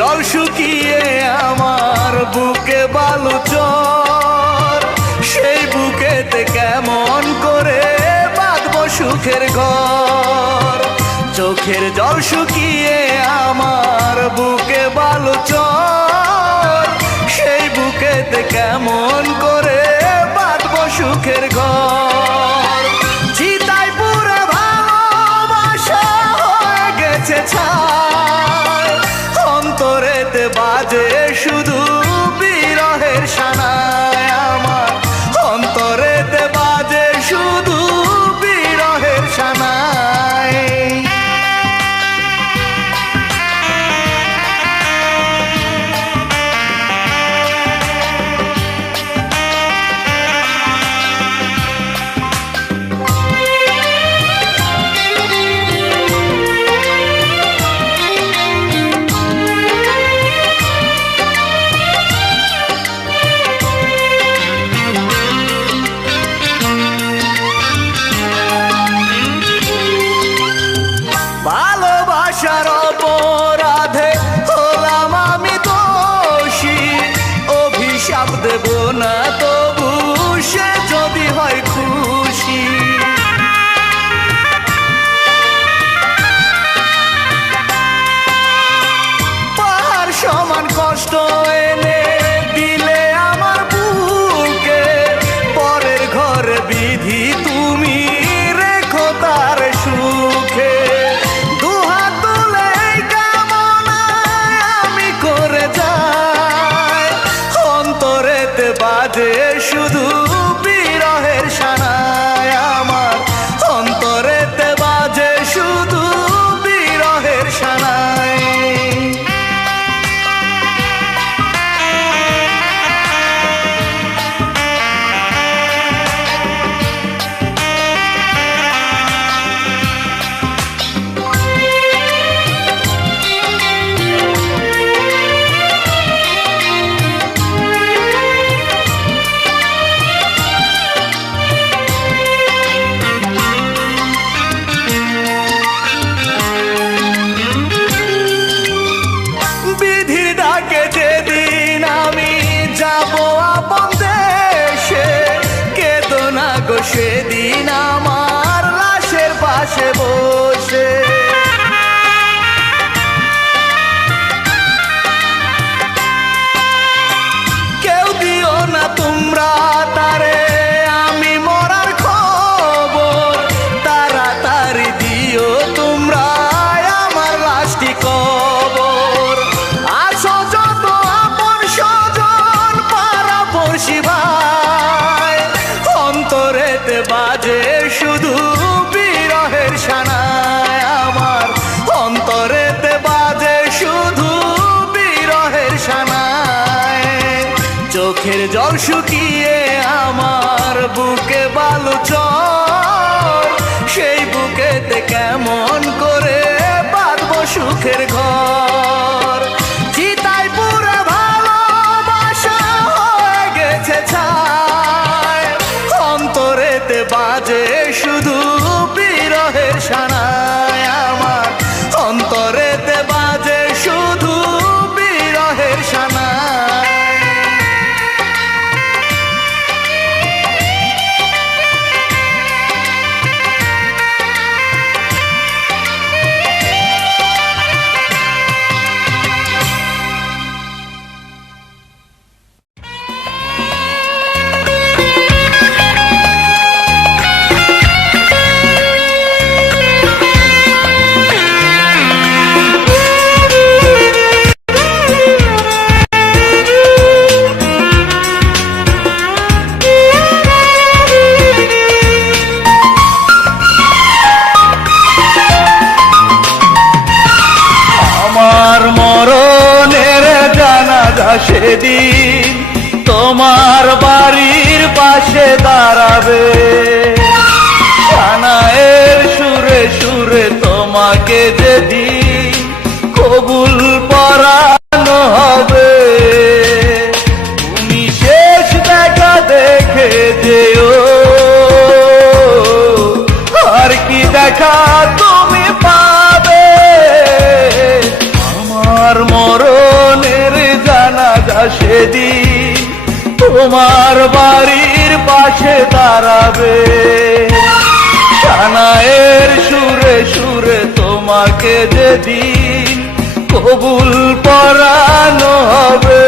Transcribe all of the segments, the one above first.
জল শুকিয়ে আমার বুকে বালুচর, সেই বুকেতে কেমন করে বাঁধবো সুখের ঘর। চোখের জল শুকিয়ে আমার বুকে বালুচর, সেই বুকেতে কেমন করে বাঁধবো সুখের ঘর। চিতায় পুরে ভালোবাসা হয়ে গেছে ছাই, অন্তরেতে বাজে শুধু বিরহের শানায় আমার, অন্তরেতে বাজে শুধু বিরহের শানায়। ভালোবাসার অপরাধে হলাম আমি দোষী, অভিশাপ দেব না তবু সে যদি হয় খুশি। পাহাড় সমান কষ্ট এনে দিলে আমার বুকে, পরের ঘরে বিধি তুমি রেখো তার সুখে। দুহাত তুলে এই কামনায় আমি করে যাই, অন্তরেতে বাজে শুধু বিরহের শানায় আমার, অন্তরেতে বাজে শুধু বিরহের শানায়। বিধির ডাকে যেদিন আমি যাব আপন দেশে, কেঁদো না গো সেদিন আমার লাশের পাশে বসে। কেউ দিও না তোমরা তারে আমি মরার খবর, তাড়াতাড়ি দিও তোমরা আমার লাশটি কবর। আসো যত আপন স্বজন পাড়া পড়শি ভাই, অন্তরেতে বাজে শুধু বিরহের শানায় আমার, অন্তরেতে বাজে শুধু বিরহের শানায়। চোখের জল শুকিয়ে আমার বুকে বালুচর, সেই বুকেতে কেমন করে বাঁধবো সুখের ঘর। চিতায় পুরে ভালোবাসা হয়ে গেছে ছাই, অন্তরেতে বাজে শুধু বিরহের শানায় আমার, অন্তরেতে বাজে শুধু বিরহের শানায়। সেদিন তোমার বাড়ির পাশে দাঁড়াবে, সানায়ের সুরে সুরে তোমাকে যেদিন কবুল পরানো হবে।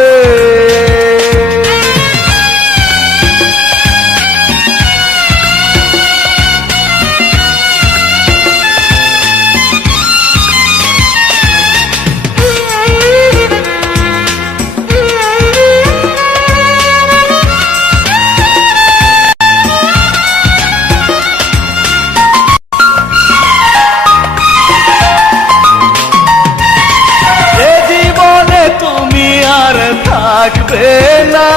থাকবে না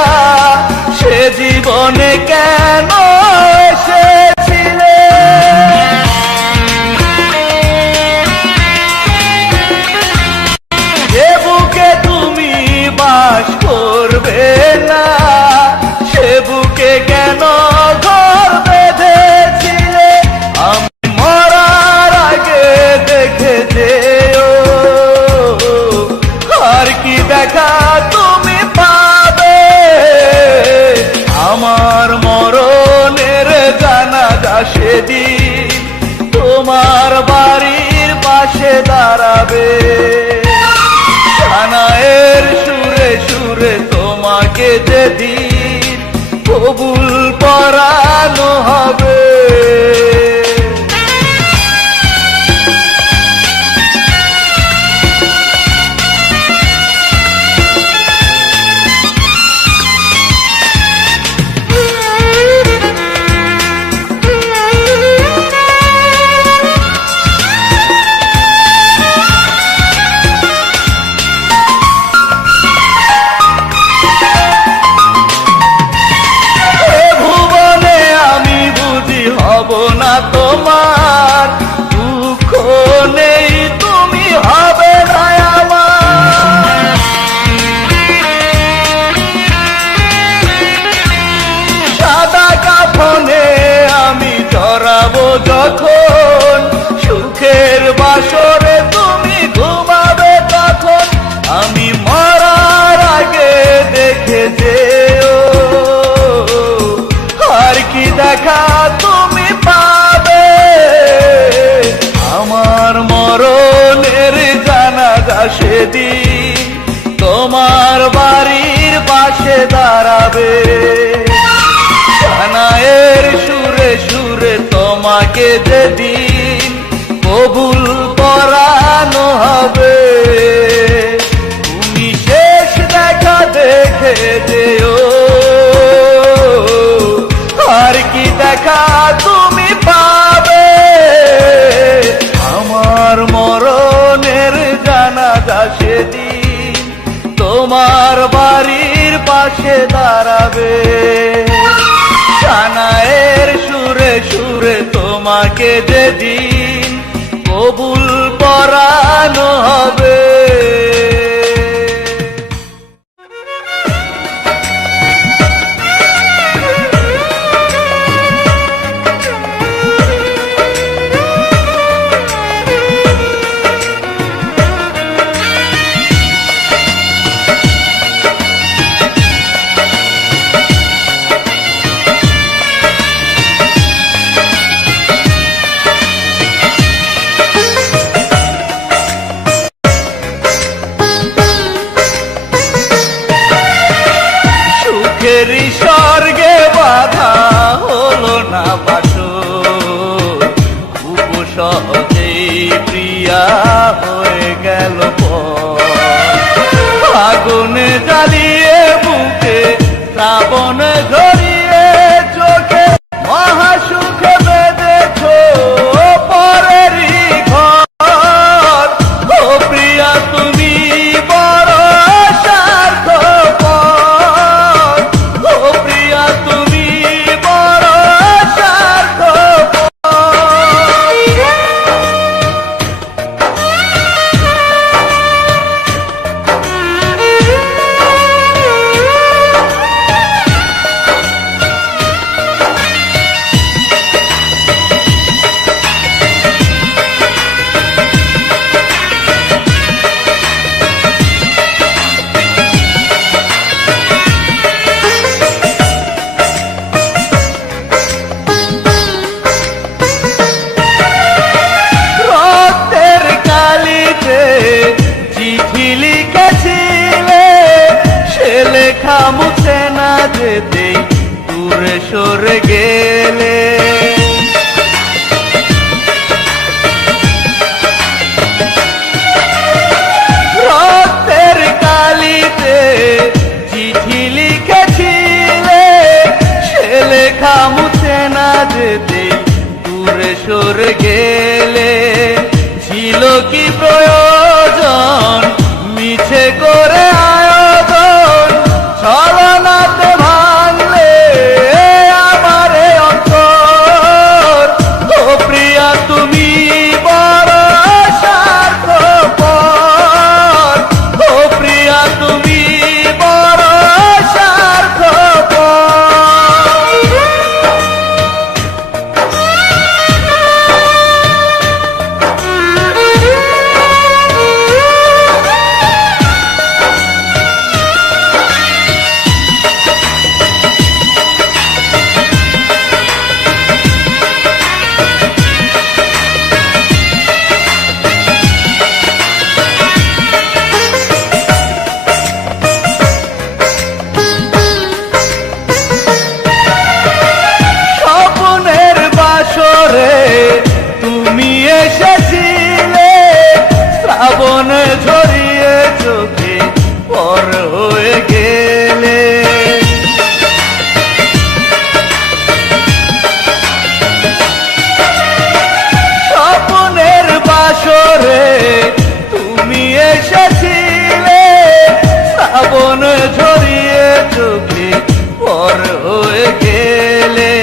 সে জীবনে কেন এসেছিলে, যে বুকে তুমি বাস করবে না সে বুকে কেন ঘর বেঁধেছিলে। আমি মরার আগে দেখে যেও আর কি দেখা তুমি পাবে, আমার মরণের জানাজা সেদিন তোমার বাড়ির পাশে দাঁড়াবে, সানায়ের সুরে সুরে তোমাকে যেদিন কবুল পরানো হবে। তোমার দুঃখ নেই তুমি হবে না আমার, সাদা কাফনে আমি জড়াবো যখন সুখের বাসরে তুমি ঘুমাবে তখন, আমি মরার আগে দেখে যেও আর কি দেখা তুমি পাবে, আমার মরণের জানাজা সেদিন তোমার বাড়ির পাশে দাঁড়াবে, সানায়ের সুরে সুরে তোমাকে যেদিন কবুল পরানো হবে। তুমি শেষ দেখা দেখে যেও আর কি দেখা তুমি পাবে, আমার মরণের জানাজা সেদিন তোমার বাড়ির পাশে দাঁড়াবে, সানায়ের সুরে সুরে তোমাকে যেদিন কবুল পরানো হবে। স্বর্গে বাধা হলো না বাসর, উপসহজেই প্রিয়া হয়ে গেল আগুনে জ্বালিয়ে বুকে শ্রাবণ ঝরিয়ে চোখে মহাসুখে বেঁধেছ পরেরই ঘর, ও প্রিয়া তুমি বড় স্বার্থপর, ও প্রিয়া তুমি বড় স্বার্থপর। যেতে দূরে সরে গেলে ছিল কি প্রয়োজন মিছে করে আয়োজন ছলনাতে ভাঙলে আমার এই অন্তর ও প্রিয়া তুমি বড় স্বার্থপর ও প্রিয়া তুমি বড় স্বার্থপর তুমি এসেছিলে শ্রাবণ ঝরিয়ে চোখে পর হয়ে গেলে স্বপ্নের বাসরে তুমি এসেছিলে শ্রাবণ ঝরিয়ে চোখে পর হয়ে গেলে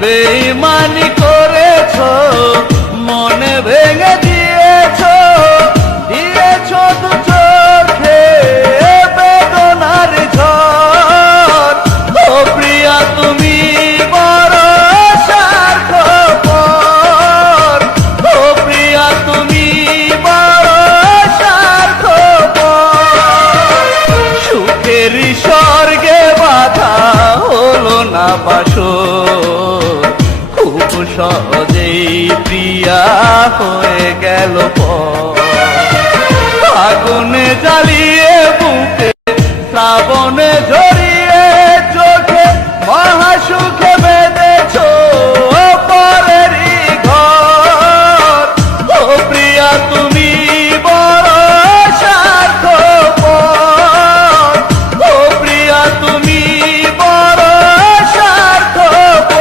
বেঈমানি করেছ মনে ভেঙে দিয়েছ দিয়েছ দু চোখে বেদনার ঝড় ও প্রিয়া তুমি বড় স্বার্থপর ও প্রিয়া তুমি বড় স্বার্থপর সুখের স্বর্গে বাধা হলো না বাসর খুব সহজেই প্রিয়া হয়ে গেল আগুনে জ্বালিয়ে বুকে শ্রাবণে ঝরিয়ে চোখে মহাসুখে বেঁধেছ পরেরই ঘর ও প্রিয়া তুমি বড় স্বার্থপর ও প্রিয়া তুমি বড় স্বার্থপর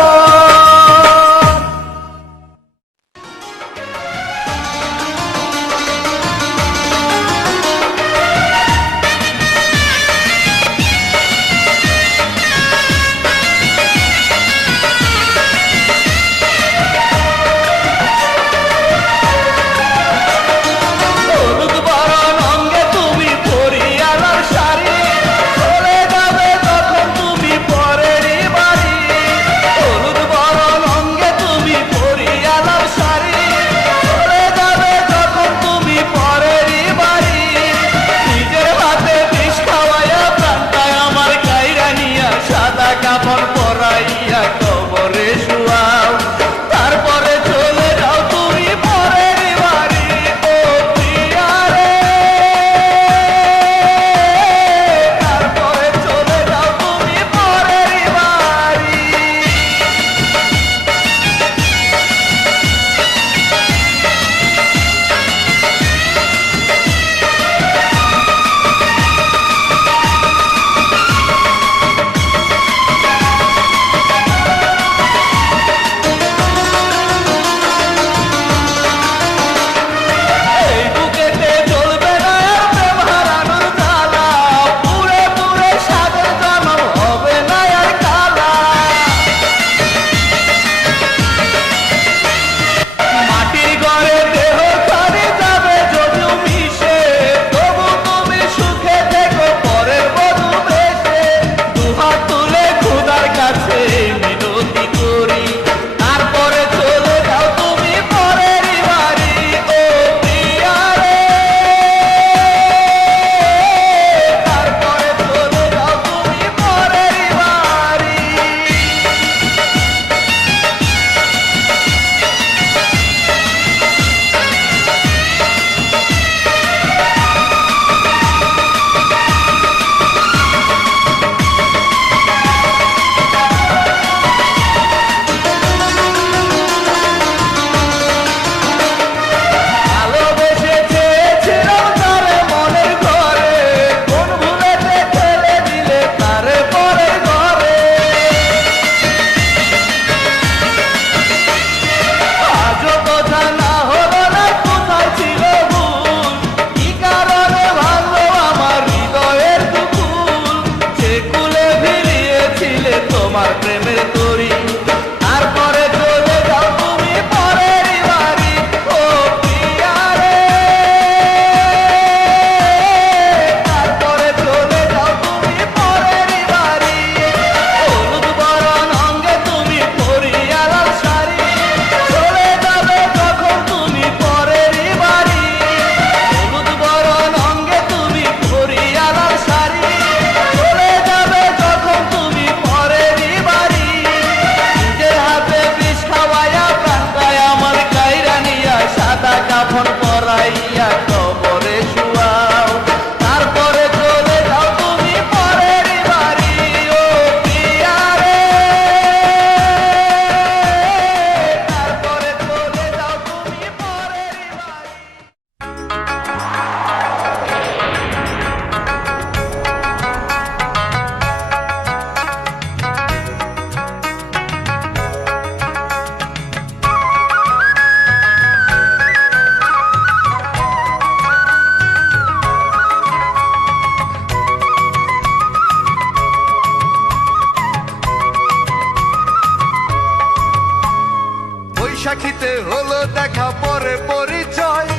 বৈশাখীতে হলো দেখা পরে পরিচয়,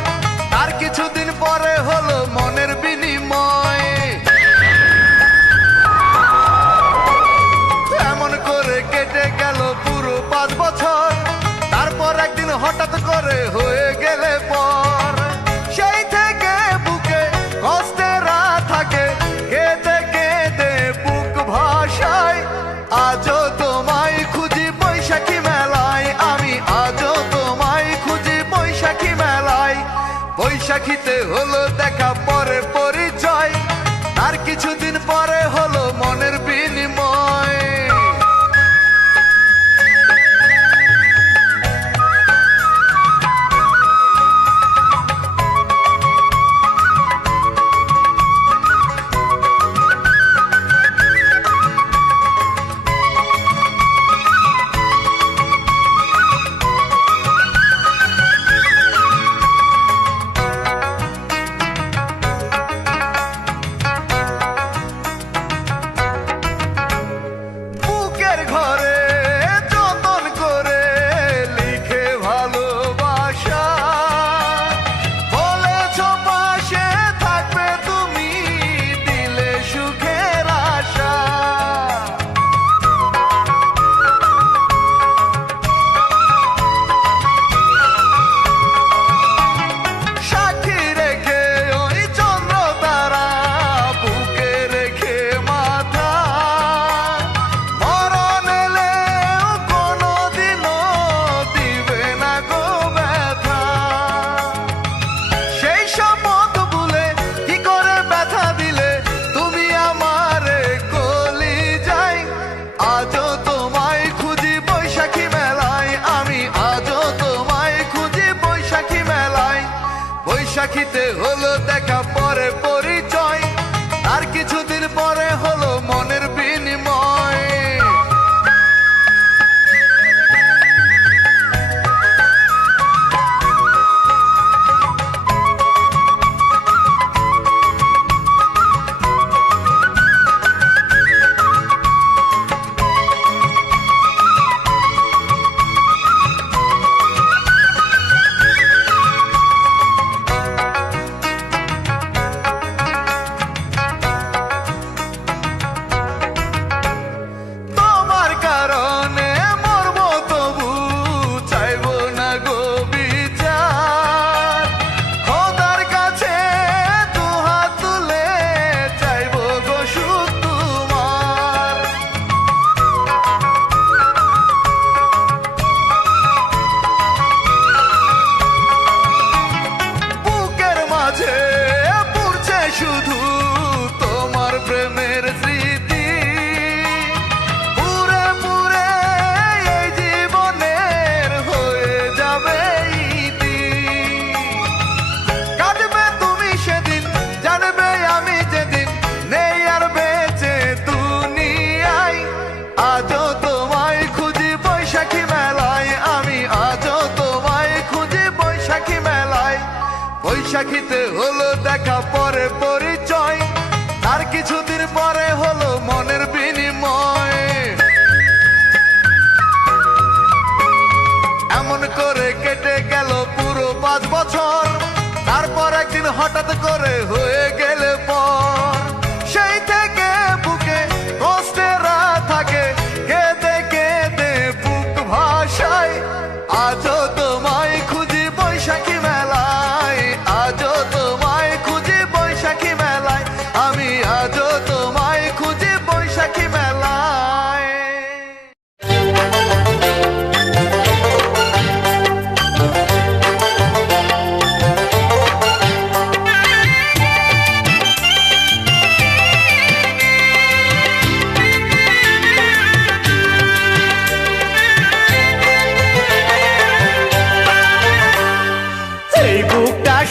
তার কিছুদিন পরে হলো মনের বিনিময়। এমন করে কেটে গেল পুরো 5 বছর, তারপর একদিন হঠাৎ করে হয়ে গেলে পর। সেই থেকে বুকে কষ্টেরা থাকে, কেঁদে কেঁদে বুক ভাষায়। আজও তোমায় খুঁজি বৈশাখী মেলায়, আমি আজও তোমায় খুঁজি বৈশাখী মেলায়। বৈশাখীতে হলো দেখা পরে পরিচয়, আর কিছুদিন পরে হলো মনের বিনিময়। বৈশাখীতে হলো দেখা পরে পরিচয়, আর কিছুদিন পরে হলো মনের বিনিময়। শুধু তোমার প্রেমের স্মৃতি পুরে পুরে এই জীবনের হয়ে যাবে ইতি। কাঁদবে তুমি সেদিন, জানবে আমি যেদিন নেই আর বেঁচে দুনিয়ায়। আজও তোমায় খুঁজি বৈশাখী মেলায়, আমি আজও তোমায় খুঁজি বৈশাখী মেলায়। বৈশাখীতে হলো দেখা পরে পরিচয়, আর কিছুদিন পরে হলো মনের বিনিময়। এমন করে কেটে গেল পুরো 5 বছর, তারপর একদিন হঠাৎ করে হয়ে গেলে পর। সেই থেকে বুকে কষ্টেরা থাকে, কেঁদে কেঁদে বুক ভাষায়। আজও তোমায় খুঁজি বৈশাখী মেলায়, আজও তোমায় খুঁজি বৈশাখী মেলায়, আমি আজও তোমায় খুঁজি বৈশাখী মেলায়।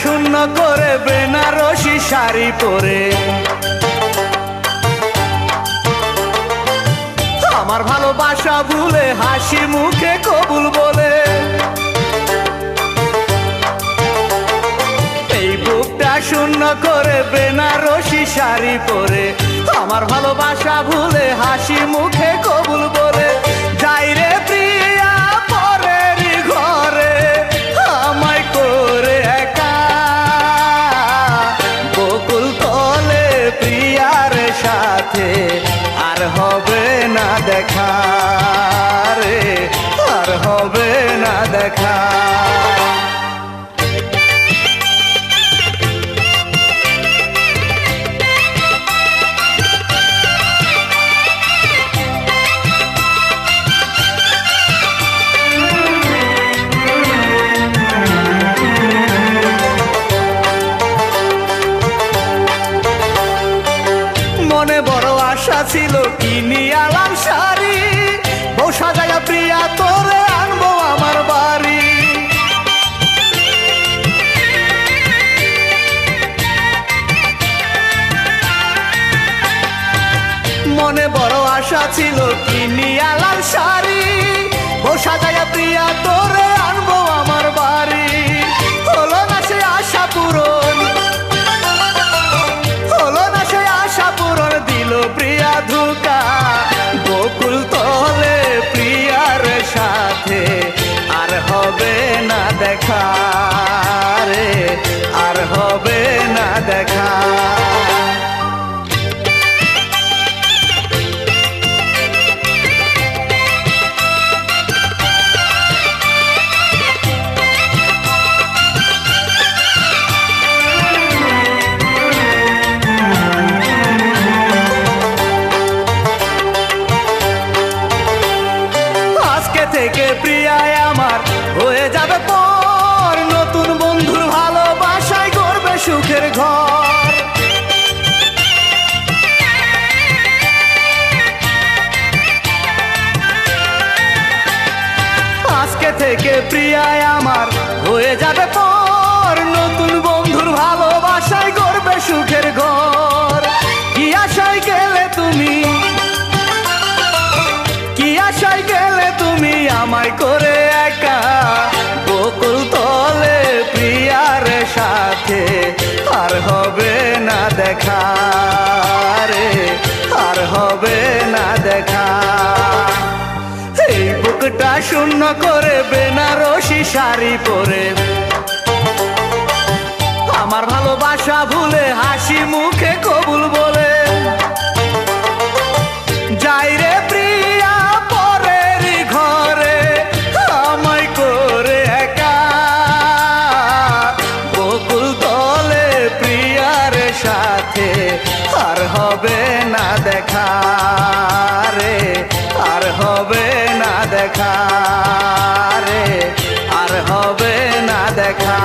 শূন্য করে বেনারসি শাড়ি পরে আমার ভালোবাসা ভুলে হাসি মুখে কবুল বলে। এই বুকটা শূন্য করে বেনারসি শাড়ি পরে আমার ভালোবাসা ভুলে হাসি মুখে কবুল বলে। যাই রে প্রিয়া পরের ঘর দেখা। মনে বড় আশা ছিল কিনি আলাম শাড়ি, বউ সাজায়া প্রিয়া তোরে আনবো আমার বাড়ি। মনে বড় আশা ছিল কিনি আলাম শাড়ি, বউ সাজায়া প্রিয়া তোরে আনবো আমার বাড়ি। হলো না সে আশা পূরণ, হলো না সে আশা পূরণ, দিল প্রিয়া ধোঁকা। বকুল তলে প্রিয়ার সাথে আর হবে না দেখা রে, আর হবে না দেখা। থেকে প্রিয়ায় আমার হয়ে যাবে পর, নতুন বন্ধুর ভালোবাসায় গড়বে সুখের ঘর। আজকে থেকে প্রিয়ায় আমার হয়ে যাবে পর, নতুন বন্ধুর ভালোবাসায় গড়বে সুখের ঘর। কি আশায় গেলে তুমি, কি আশায় গেলে তুমি আমায় করে একা। বকুল তলে প্রিয়ার সাথে আর হবে না দেখা রে, আর হবে না দেখা। এই বুকটা শূন্য করে বেনারসি শাড়ি পরে, আমার ভালোবাসা ভুলে হাসি মুখে কবুল বলে যাই রে প্রিয়া পরের ঘরে আমায় করে একা। বকুল তলে প্রিয়ার সাথে আর হবে না দেখা রে, আর হবে না দেখা রে, আর হবে না দেখা।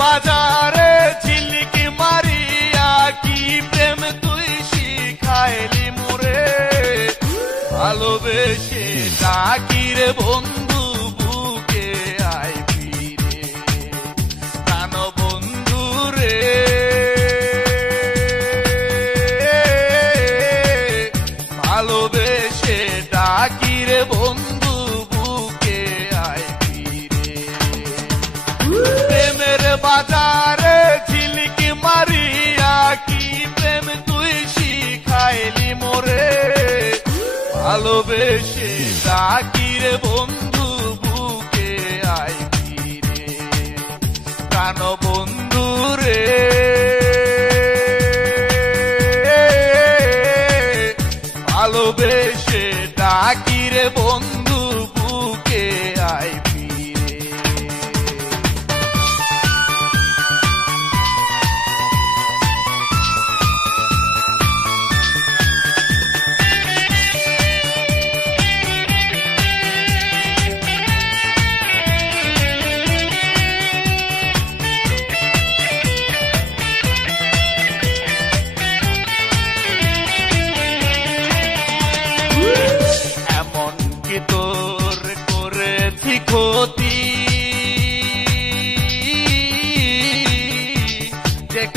বাজারে ঝিলিকি মারিয়া কি প্রেম তুই শিখাইলি মোরে, ভালোবেসে ডাকি রে বন্ধু বুকে আয় ফিরে, প্রাণ বন্ধু রে। ভালোবেসে ডাকি রে বন্ধু বুকে আয় ফিরে। প্রেমের বাজারে ঝিলিকি মারিয়া কি প্রেম তুই শিখাইলি মোরে, ভালোবেসে ডাকি রে বন্ধু বুকে আয় ফিরে, প্রাণ বন্ধু রে। ভালোবেসে ডাকি রে বন্ধু বুকে আয় ফিরে।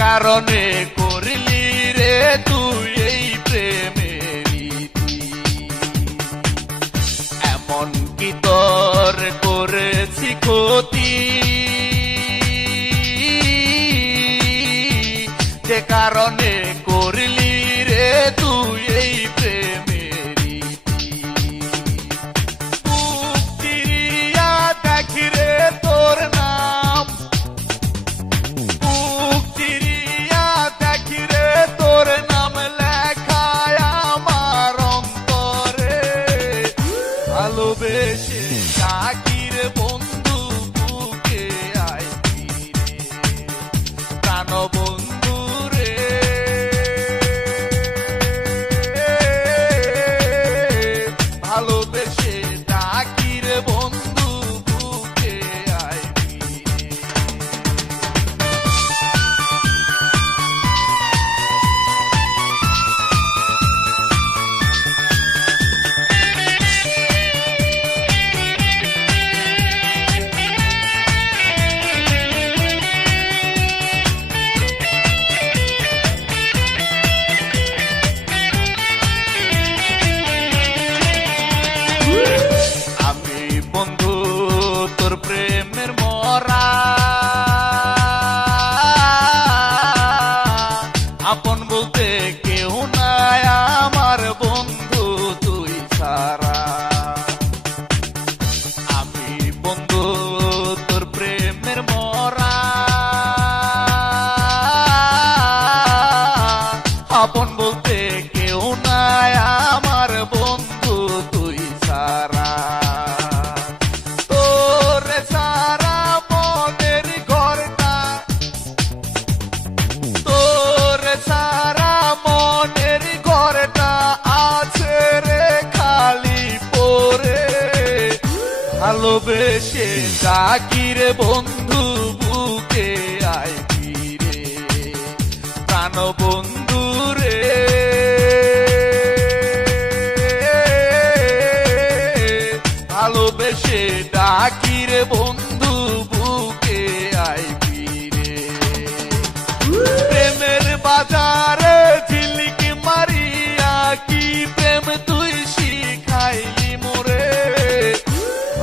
কারণে করলি রে তুই এই প্রেমের কি তোর করেছি ক্ষতি, যে কারণে করলি রে তুই এই প্রেমেরই বুক চিরিয়া দেখি রে তোর নাম, বুক চিরিয়া দেখি রে তোর নাম লেখায় আমার অন্তরে, ভালোবেসে ডাকি রে বন্ধু বুকে আয় ফিরে, প্রাণ বন্ধু রে, ভালোবেসে ডাকি রে বন্ধু বুকে আয় ফিরে। আমি বন্ধু তোর প্রেমের মরা, আপন বলতে কেউ নাই আমার বন্ধু তুই ছাড়া, আমি বন্ধু তোর প্রেমের মরা, আপন বলতে কেউ নাই আমার বন্ধু তুই ছাড়া, তোর সারা মনের ঘরটা, তোর সারা মনের ঘরটা আছে রে খালি পড়ে, ভালোবেসে ডাকি রে বন্ধু বুকে আয় ফিরে, প্রাণ বন্ধু রে, ভালোবেসে ডাকি রে বন্ধু বুকে আয় ফিরে, প্রেমের বাজারে ঝিলিক মারিয়া কি প্রেম তুই শিখাইলি মোরে,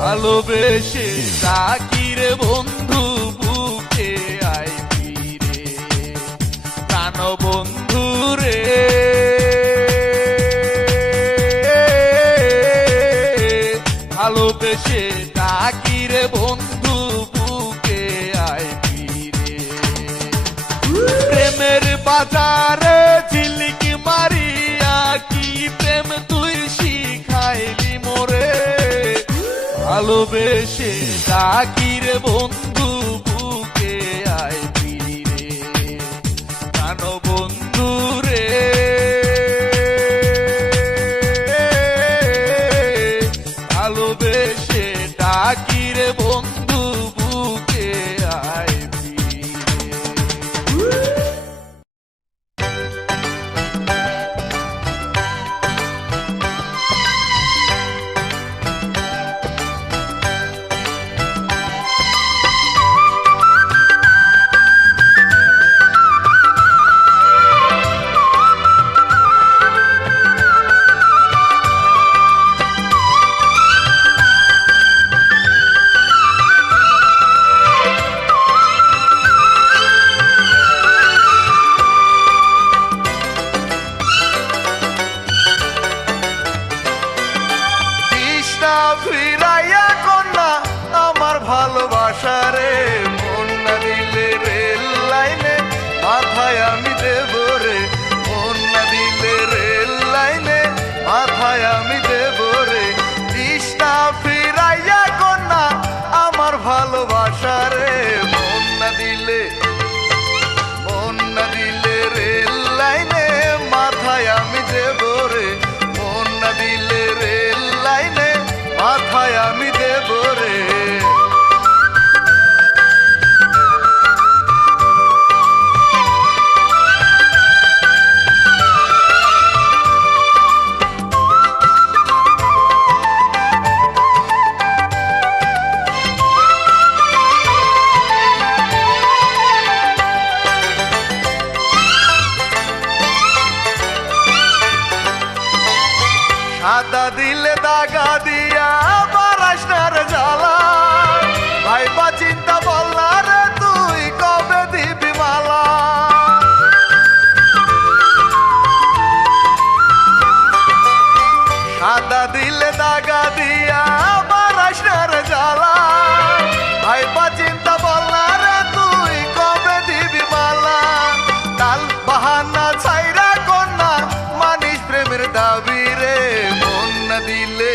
ভালোবেসে ডাকি রে বন্ধু বুকে আয় ফিরে, প্রাণ বন্ধু রে, ভালোবেসে ডাকি রে বন্ধু বুকে আয় ফিরে, প্রেমের বাজারে ঝিলিক মারিয়া কি প্রেম তুই শিখাইলি মোরে, ভালোবেসে ডাকি রে বন্ধু বুকে আয় ফিরে, প্রাণ বন্ধু রে, ভালোবেসে ডাকি রে বন্ধু বুকে আয় ফিরে। ফিরাইয়া কন্যা আমার ভালোবাসা রে, মন না দিলে রেল লাইনে মাথায় আমি দেব রে, মন না দিলে রেল লাইনে মাথায় আমি দেব রে, তৃষ্ণা ফিরাইয়া কন্যা আমার ভালোবাসা রে, মন না দিলে রেল লাইনে মাথায় আমি দেব রে, মন না দিলে রেল লাইনে মাথায় আমি দেব রে। সাদা দিলে দাগা দিয়া বারাস পারাস না রে জ্বালা, ভাইবা চিন্তা বল না রে তুই কবে দিবি মালা। সাদা দিলে দাগা দিয়া পারাস না রে জ্বালা, ভাইবা চিন্তা বল না রে তুই কবে দিবি মালা। তাল বাহানা ছাইরা কন্যা মানিস প্রেমের দাবি রে, মন না দিলে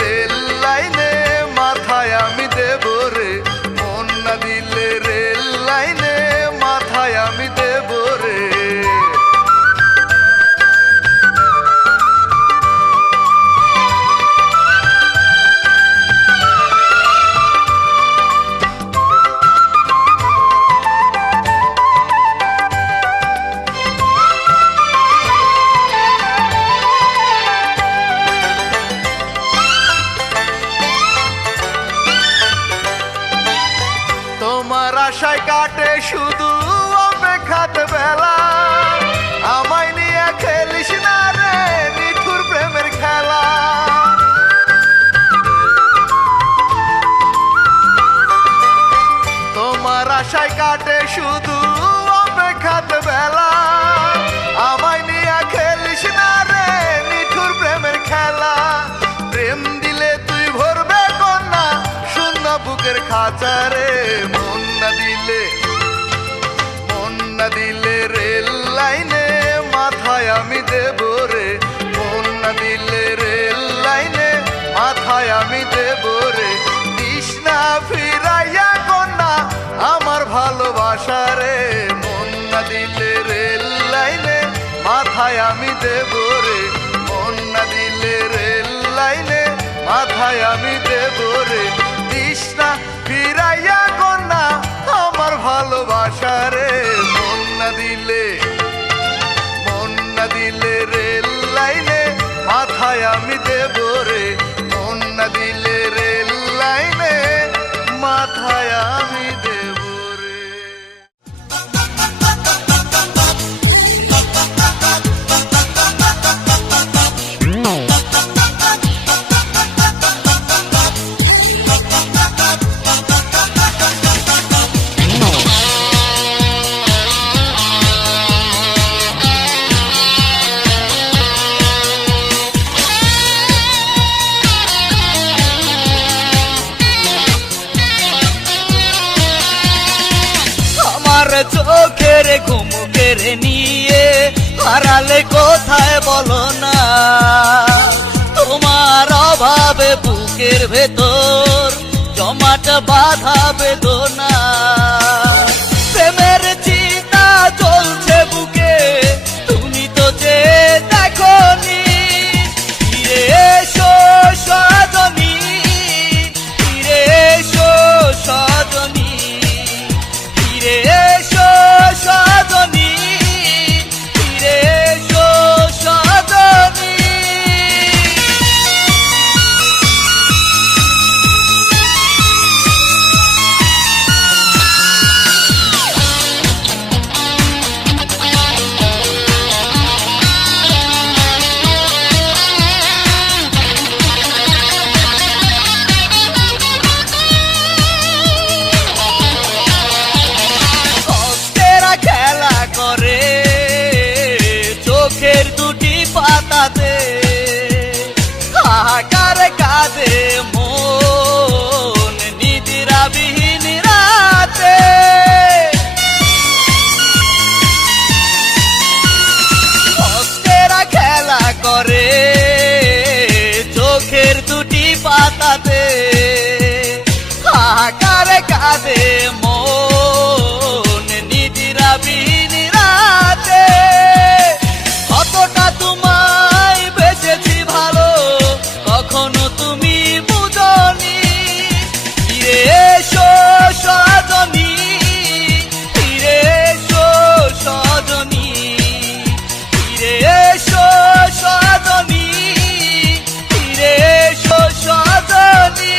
রেল লাইনে মাথায় আমি দেব রে, মন না দিলে রেল লাইনে মাথায় আমি দেব রে। তোমার আশায় কাটে শুধু অপেক্ষাতে বেলা, আমায় নিয়ে খেলিস না রে নিঠুর প্রেমের খেলা। তোমার আশায় কাটে শুধু অপেক্ষাতে বেলা, আমায় নিয়ে খেলিস না রে নিঠুর প্রেমের খেলা। প্রেম দিলে তুই ভরবে কন্যা শূন্য বুকের খাঁচারে, মন না দিলে রেল লাইনে মাথায় আমি দেব রে, মন না দিলে রেল লাইনে মাথায় আমি দেব রে। তৃষ্ণা ফিরাইয়া কন্যা আমার ভালোবাসা রে, মন না দিলে রেল লাইনে মাথায় আমি দেব রে, মন না দিলে রেল লাইনে মাথায় আমি দেব রে। তৃষ্ণা ফিরাইয়া কন্যা আমার ভালোবাসা রে, মন না দিলে রেল লাইনে মাথায় আমি দেব রে, মন না দিলে রেল লাইনে মাথায় আমি দেব রে। চোখের ঘুম কেড়ে নিয়ে হারালে কোথায় বলো না, তোমার অভাবে বুকের ভেতর জমাট বাঁধা বেদনা। প্রেমের চিন্তা চলছে বুকে তুমি তো যে দেখোনি, ফিরে এসো সজনী, ফিরে এসো সজনী, ফিরে এসো সজনী, ফিরে এসো সজনী। খেলা করে চোখের দুটি পাতাতে, হাহাকার কাঁদে মন নিদ্রাবিহীন রাতে। খেলা করে চোখের দুটি পাতাতে, হাহাকার কাঁদে মন নিদ্রাবিহীন রাতে। কতটা তোমায় বেঁচেছি ভালো কখনো তুমি বুঝনি, ফিরে এসো সজনী, ফিরে এসো সজনী, ফিরে এসো সজনী, ফিরে এসো সজনী।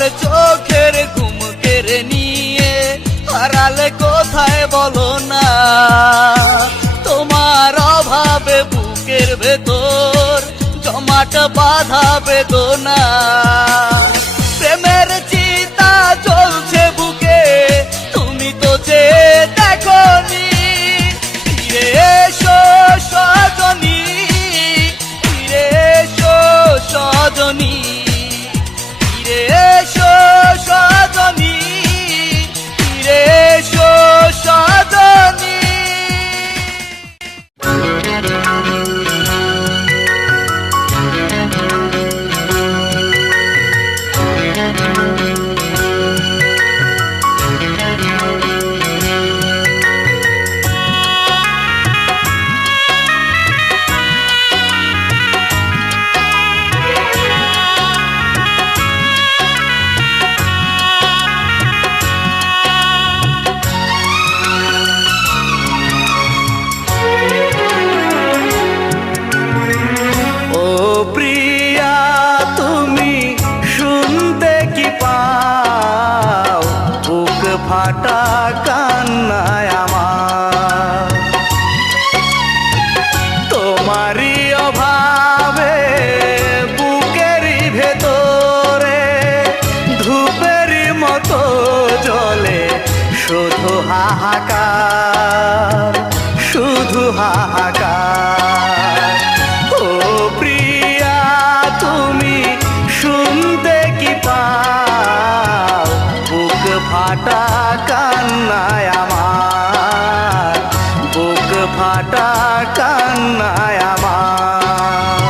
আমার চোখের ঘুম কেড়ে নিয়ে হারালে কোথায় বলো না, তোমার অভাবে বুকের ভেতর জমাট বাঁধা বেদনা। প্রেমের চিতা জ্বলছে বুকে, তুমি তো যে দেখোনি। ফিরে এসো সজনী, ফিরে এসো সজনী, ফিরে এসো সজনী, ফিরে এসো সজনী। ও প্রিয়া তুমি শুনতে কি পাও, বুক ফাটা কান্নায় আমার। তোমারই অভাবে বুকেরই ভেতরে ধূপেরই মতো জ্বলে শুধু হাহাকার, শুধু হাহাকার। ও প্রিয়া তুমি শুনতে কি পাও, বুক ফাটা কান্নায় আমার, বুক ফাটা কান্নায় আমার।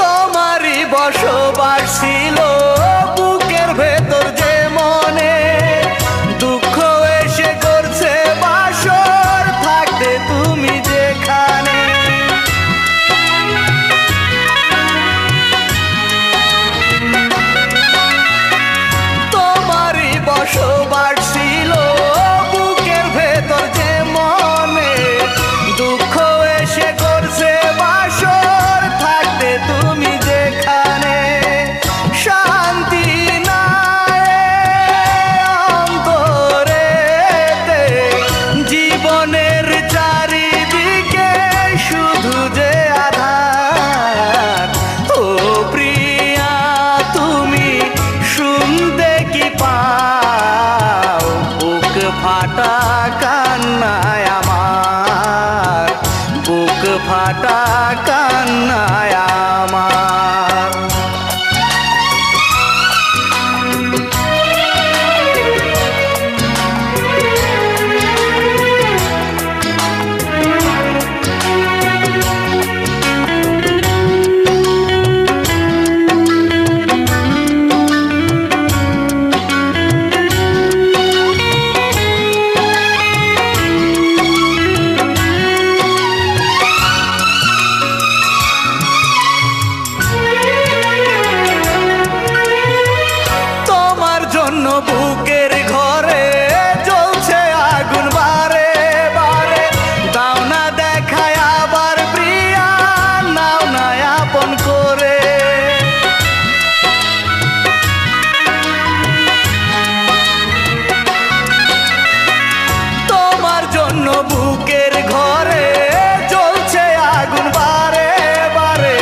তোমারই বসবাস ছিল বুকের ভেতর যে মনে, দুঃখ এসে করছে বাসর থাকতে তুমি যেখানে। তোমারই বসবাস ছিল বুকের ভেতর যে মনে, দুঃখ এসে করছে বাসর থাকতে তুমি যেখানে। শান্তি নাই অন্তরেতে, জীবনের চারিদিকে শুধু যে আধার। ও প্রিয়া তুমি শুনতে কি পাও, বুক ফাটা কান্নায় আমার, বুক ফাটা কান্নায় আমার। তোমার জন্য বুকের ঘরে জ্বলছে আগুন বারে বারে, দাও না দেখায় আবার প্রিয়া, নাও না আপন করে। তোমার জন্য বুকের ঘরে জ্বলছে আগুন বারে বারে,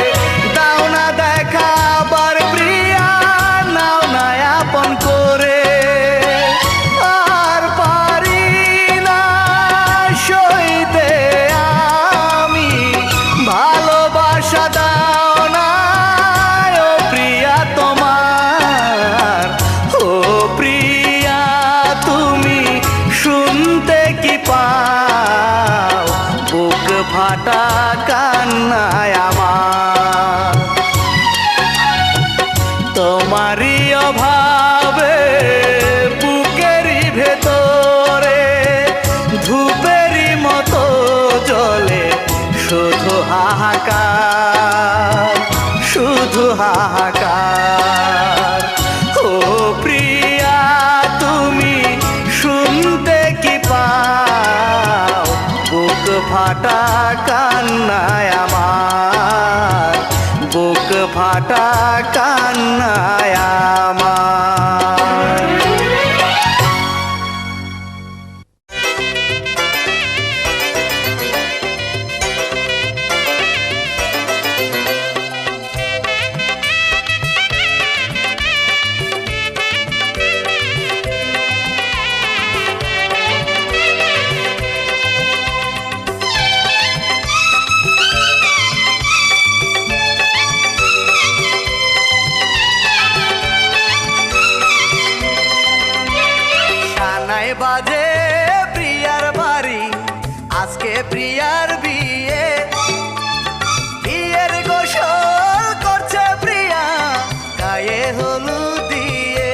দাও না দেখা আবার প্রিয়া, নাও না আপন করে। আর পারি না সইতে আমি ভালোবাসা, দাও না ও প্রিয়া তোমার। ও প্রিয়া তুমি শুনতে কি পাও, বুক ফাটা কান্নায় আমার। হাহাকার, শুধু হাহাকার। ও প্রিয়া তুমি শুনতে কি পাও, বুক ফাটা কান্নায় আমার, বুক ফাটা কান্নায় আমার। বাজে প্রিয়ার বাড়ি, আজকে প্রিয়ার বিয়ে, বিয়ের গোসল করছে প্রিয়া গায়ে হলুদ দিয়ে।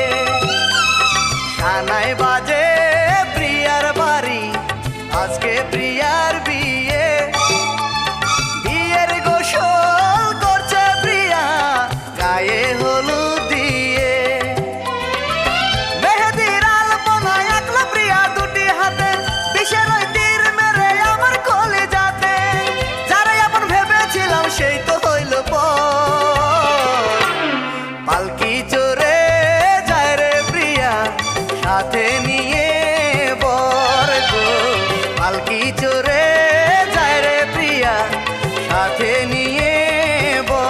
সানাই বাজে প্রিয়ার বাড়ি, আজকে প্রিয়ার বিয়ে, বিয়ের গোসল করছে প্রিয়া গায়ে হলুদ দিয়ে। সেই তো হইল পালকি চড়ে যায় রে প্রিয়া সাথে নিয়ে বর গো, পালকি চড়ে যায় রে প্রিয়া সাথে নিয়ে বর।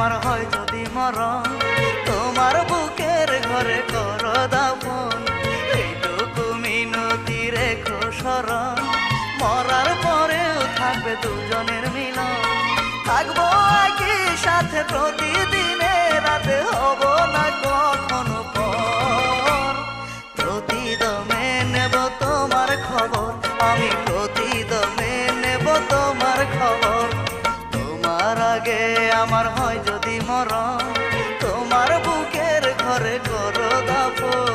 আমার হয় যদি মরণ, তোমার বুকের ঘরে করো দাফন। এইটুকু মিনতি রেখো স্মরণ, মরার পরেও থাকবে দুজনের মিলন। থাকবো একই সাথে প্রতিদিনে রাতে, হব না কখনো পর। প্রতিদমে নেব তোমার খবর, আমি প্রতিদমে নেব তোমার খবর। তোমার আগে আমার হয় যদি মরণ, তোমার বুকের ঘরে করো দাফন।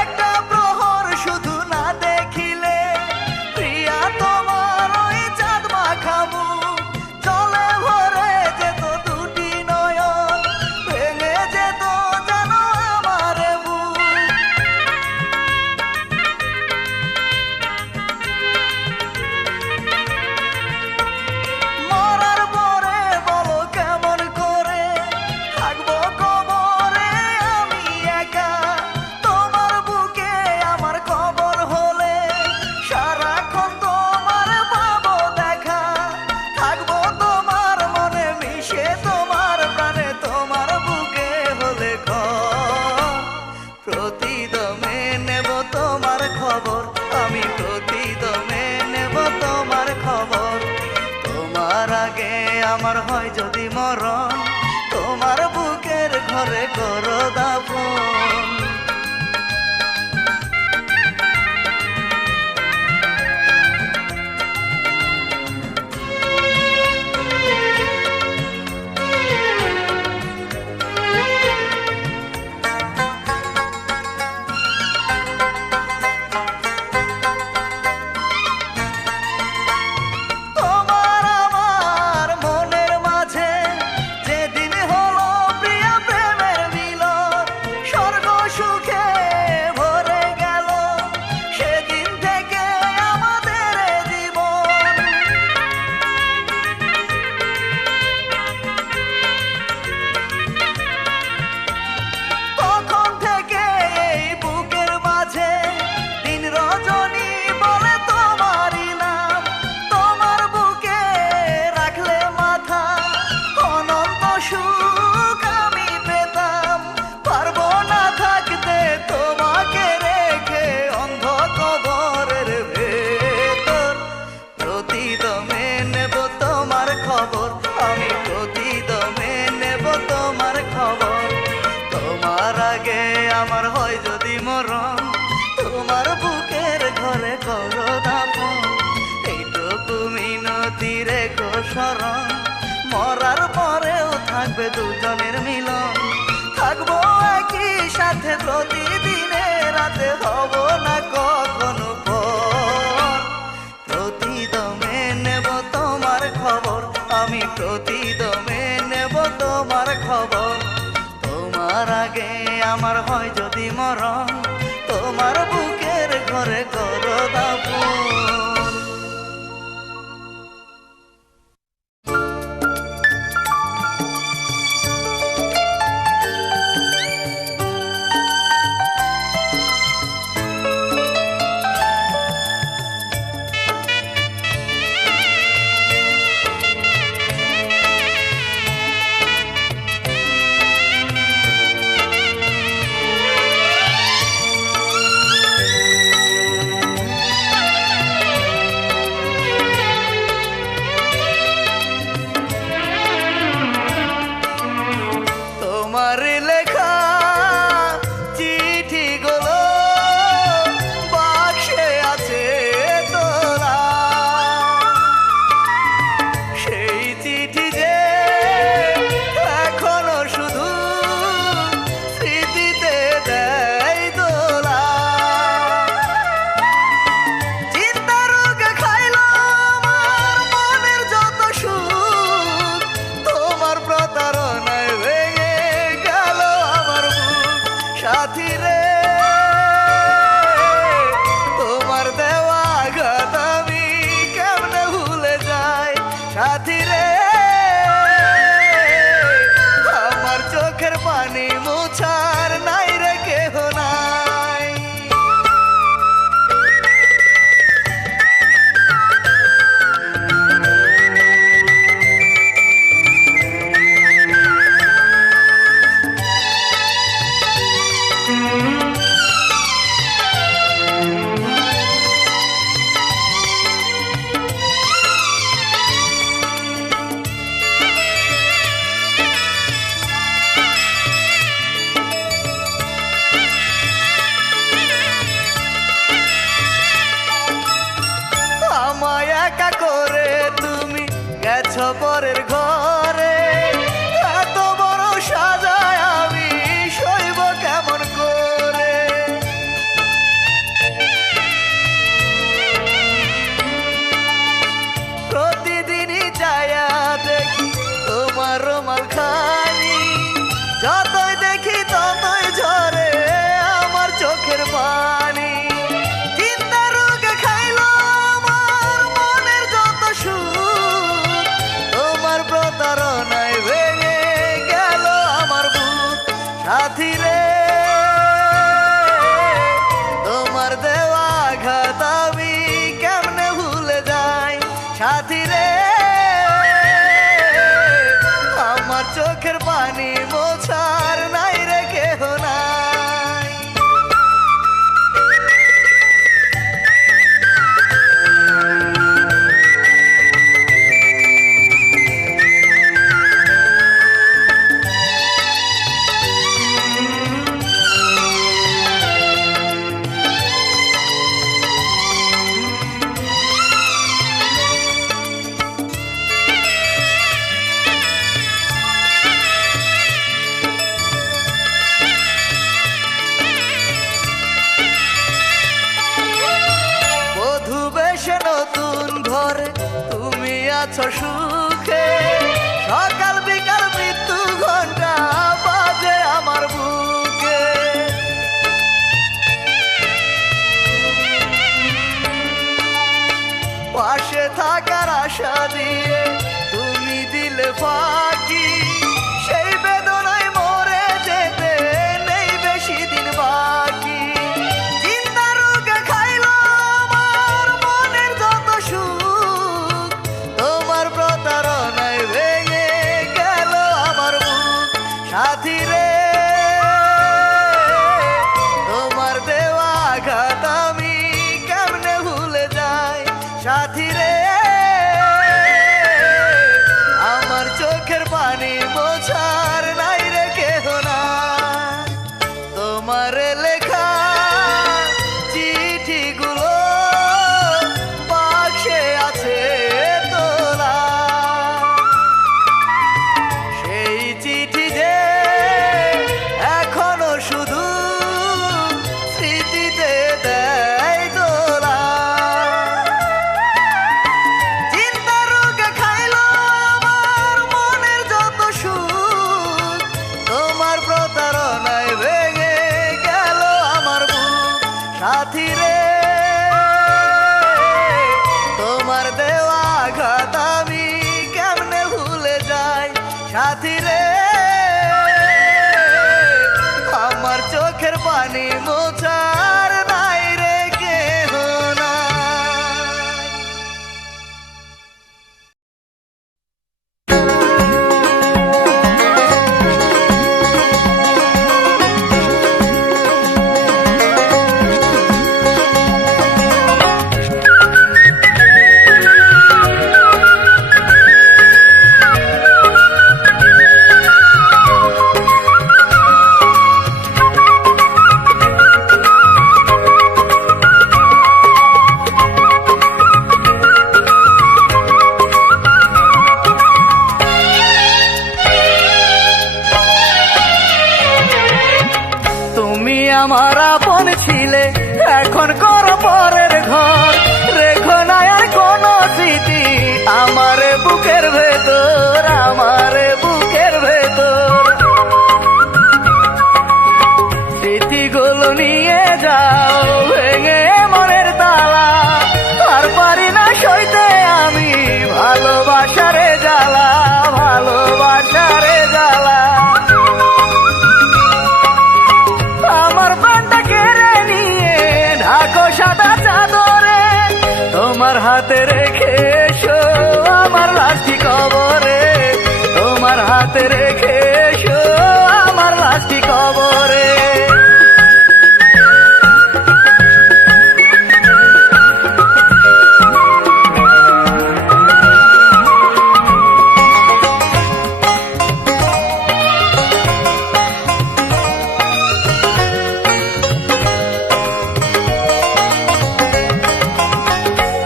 একটা প্রহর শুধু না দেখিলে, প্রিয়া তোমার ওই চাঁদ মাখা মুখ জলে ভরে যেত দুটি নয়ন, ভেঙে যেত যেন আমার বুক। মরার পরে বলো কেমন করে থাকবো কবরে আমি একা। তোমার বুকে আমার খবর হলে সারাক্ষণ তোমার পাবো দেখা। থাকবো তোমার মনে মিশে তোমার প্রাণে, তোমার বুকে হলে ঘর। প্রতিদমে নেব তোমার খবর, আমি প্রতিদমে নেব তোমার খবর। তোমার আগে আমার হয় যদি মরণ, তোমার বুকের ঘরে করো দাফন। তোমার আমার মনের মাঝে যেদিন হলো প্রিয়া প্রেমের মিলন, স্বর্গ সুখে ভরে গেল সেদিন থেকে আমাদের এ জীবন। তখন থেকে এই বুকের মাঝে দিন রজনী বলে তোমারই নাম। তোমার বুকে রাখলে মাথা অনন্ত সুখ আমি পেতাম। পারবো না থাকতে তোমাকে রেখে অন্ধ কবরের ভেতর। প্রতিদমে নেব তোমার খবর, আমি প্রতিদমে নেব তোমার খবর। তোমার আগে আমার হয় যদি মরণ, তোমার বুকের ঘরে করো দাফন। এইটুকু মিনতি রেখো স্মরণ, মরার পরেও থাকবে দুজনের মিলন। থাকবো একই সাথে প্রতিদিনে রাতে, হব না কখনো পর। প্রতিদমে নেব তোমার খবর, আমি প্রতিদমে নেব তোমার খবর। তোমার আগে আমার হয় যদি মরণ, তোমার বুকের ঘরে করো দাফন। একা করে তুমি গেছো পরের ঘরে, এত বড় সাজায় আমি সইব কেমন করে। প্রতিদিনই চায়া দেখি তোমার রুমাল খানি, যতই দেখি ততই ঝরে আমার চোখের পানি। চিন্তা রোগে খাইলো আমার মনের যত সুখ, তোমার প্রতারণায় ভেঙে গেল আমার বুক। সাথী রে, তোমার দেওয়া আঘাত আমি কেমনে ভুলে যাই। সাথী রে, আমার চোখের পানি মোছার নাই রে কেহ নাই। বধূ বেশে নতুন ঘরে তুমি আছো সুখে, সকাল বিকাল মৃত্যু ঘন্টা বাজে আমার বুকে। পাশে থাকার আশা দিয়ে তুমি দিলে ফাঁকি, সেই বেদনায় মরে যেতে নেই বেশি দিন বাকি। চিন্তা রোগে খাইলো আমার মনের যত সুখ, তোমার প্রতারণায় ভেঙে গেল আমার বুক। সাথী রে, তোমার দেওয়া আঘাত আমি কেমনে ভুলে যাই। সাথী রে, আমার চোখের পানি মোছার নাই রে কেহ নাই। তোমার লেখা চিঠিগুলো বাক্সে আছে তোলা, সেই চিঠি যে এখনো শুধু স্মৃতিতে দেয় দোলা। চিন্তা রোগে খাইলো আমার মনের যত সুখ, তোমার প্রতারণায় ভেঙে গেল আমার বুক। সাথী রে, তোমার দেওয়া আঘাত আমি কেমনে ভুলে যাই। সাথী রে, আমার চোখের পানি মোছার নাই রে কেহ নাই। তুমি আমার আপন ছিলে, এখন করো পরের ঘর। রেখো না আর কোনো স্মৃতি আমার বুকের ভেতর, আমার বুকের ভেতর। স্মৃতিগুলো নিয়ে যাও ভেঙে মনের তালা, আর পারি না সইতে আমি ভালোবাসারে জ্বালা, ভালোবাসারে জ্বালা। আমার প্রাণটা কেড়ে নিয়ে ঢাকো সাদা চাদরে, তোমার হাতে রেখে এসো আমার লাশটি কবরে, তোমার হাতে রেখে এসো আমার লাশটি কবরে।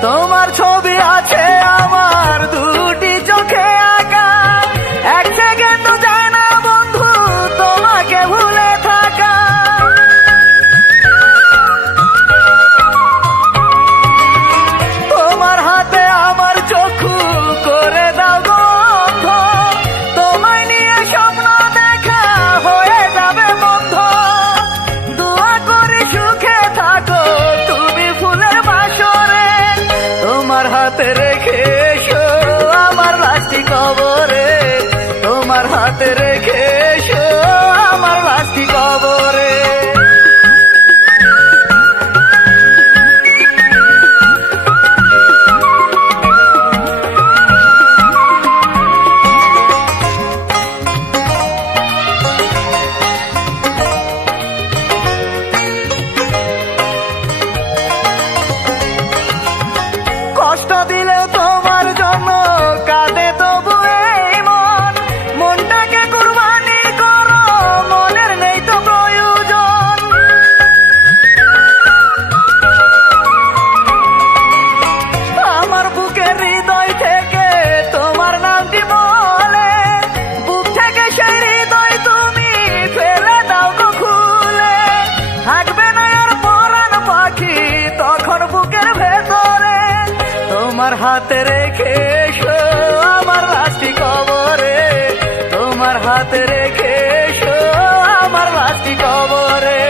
তোমার ছবি আছে হাতে রেখে এসো আমার লাশটি কবরে, তোমার হাতে রেখে এসো আমার লাশটি কবরে। কষ্ট দিলেও তোমার জন্য কাঁদে তবু এই মন, মনটাকে কুরবানি করো, মনের নেই তো প্রয়োজন। আমার বুকের হৃদয় থেকে তোমার নামটি বলে, বুক থেকে সেই হৃদয় তুমি ফেলে দাও গো খুলে, থাকবে না আর পরাণ পাখি তখন বুকের ভেতরে, তোমার হাতে রেখে এসো আমার লাশটি কবরে, তোমার হাতে রেখে এসো আমার লাশটি কবরে।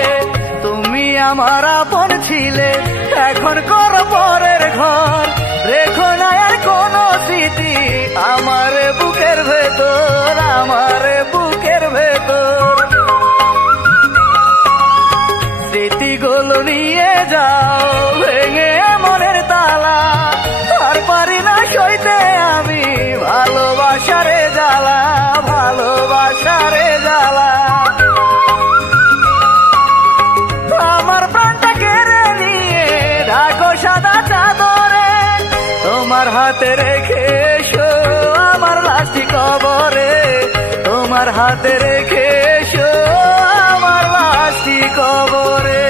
তুমি আমার আপন ছিলে, এখন করো পরের ঘর, রেখো না আর কোনো স্মৃতি আমার বুকের ভেতর, আমার বুকের ভেতর। স্মৃতিগুলো নিয়ে যাও ভেঙে মনের তালা, আর পারি না সইতে আমি ভালোবাসারে জ্বালা, ভালোবাসারে জ্বালা। আমার প্রাণটা কেড়ে নিয়ে ঢাকো সাদা চাদরে, তোমার হাতে রেখে এসো আমার লাশটি কবরে, তোমার হাতে রেখে এসো আমার লাশটি কবরে।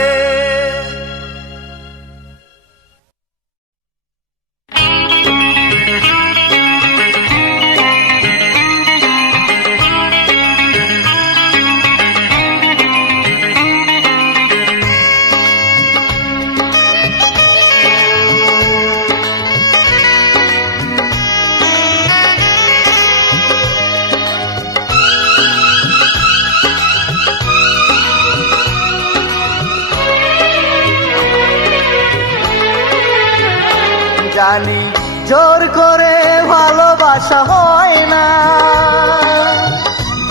জানি জোর করে ভালোবাসা হয় না,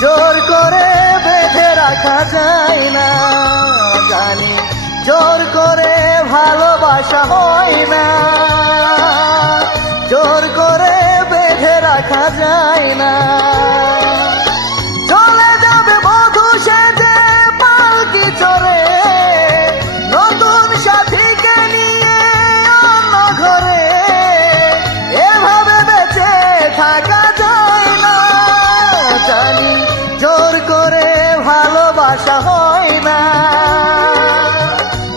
জোর করে বেঁধে রাখা যায় না, জানি জোর করে ভালোবাসা হয় না, জোর করে বেঁধে রাখা যায় না। চলে যাবে বধূ সেজে পালকি চড়ে, নতুন সাথীকে নিয়ে অন্য ঘরে, এভাবে বেঁচে থাকা যায় না। জানি জোর করে ভালোবাসা হয় না,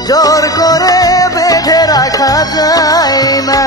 জোর করে বেঁধে রাখা যায় না।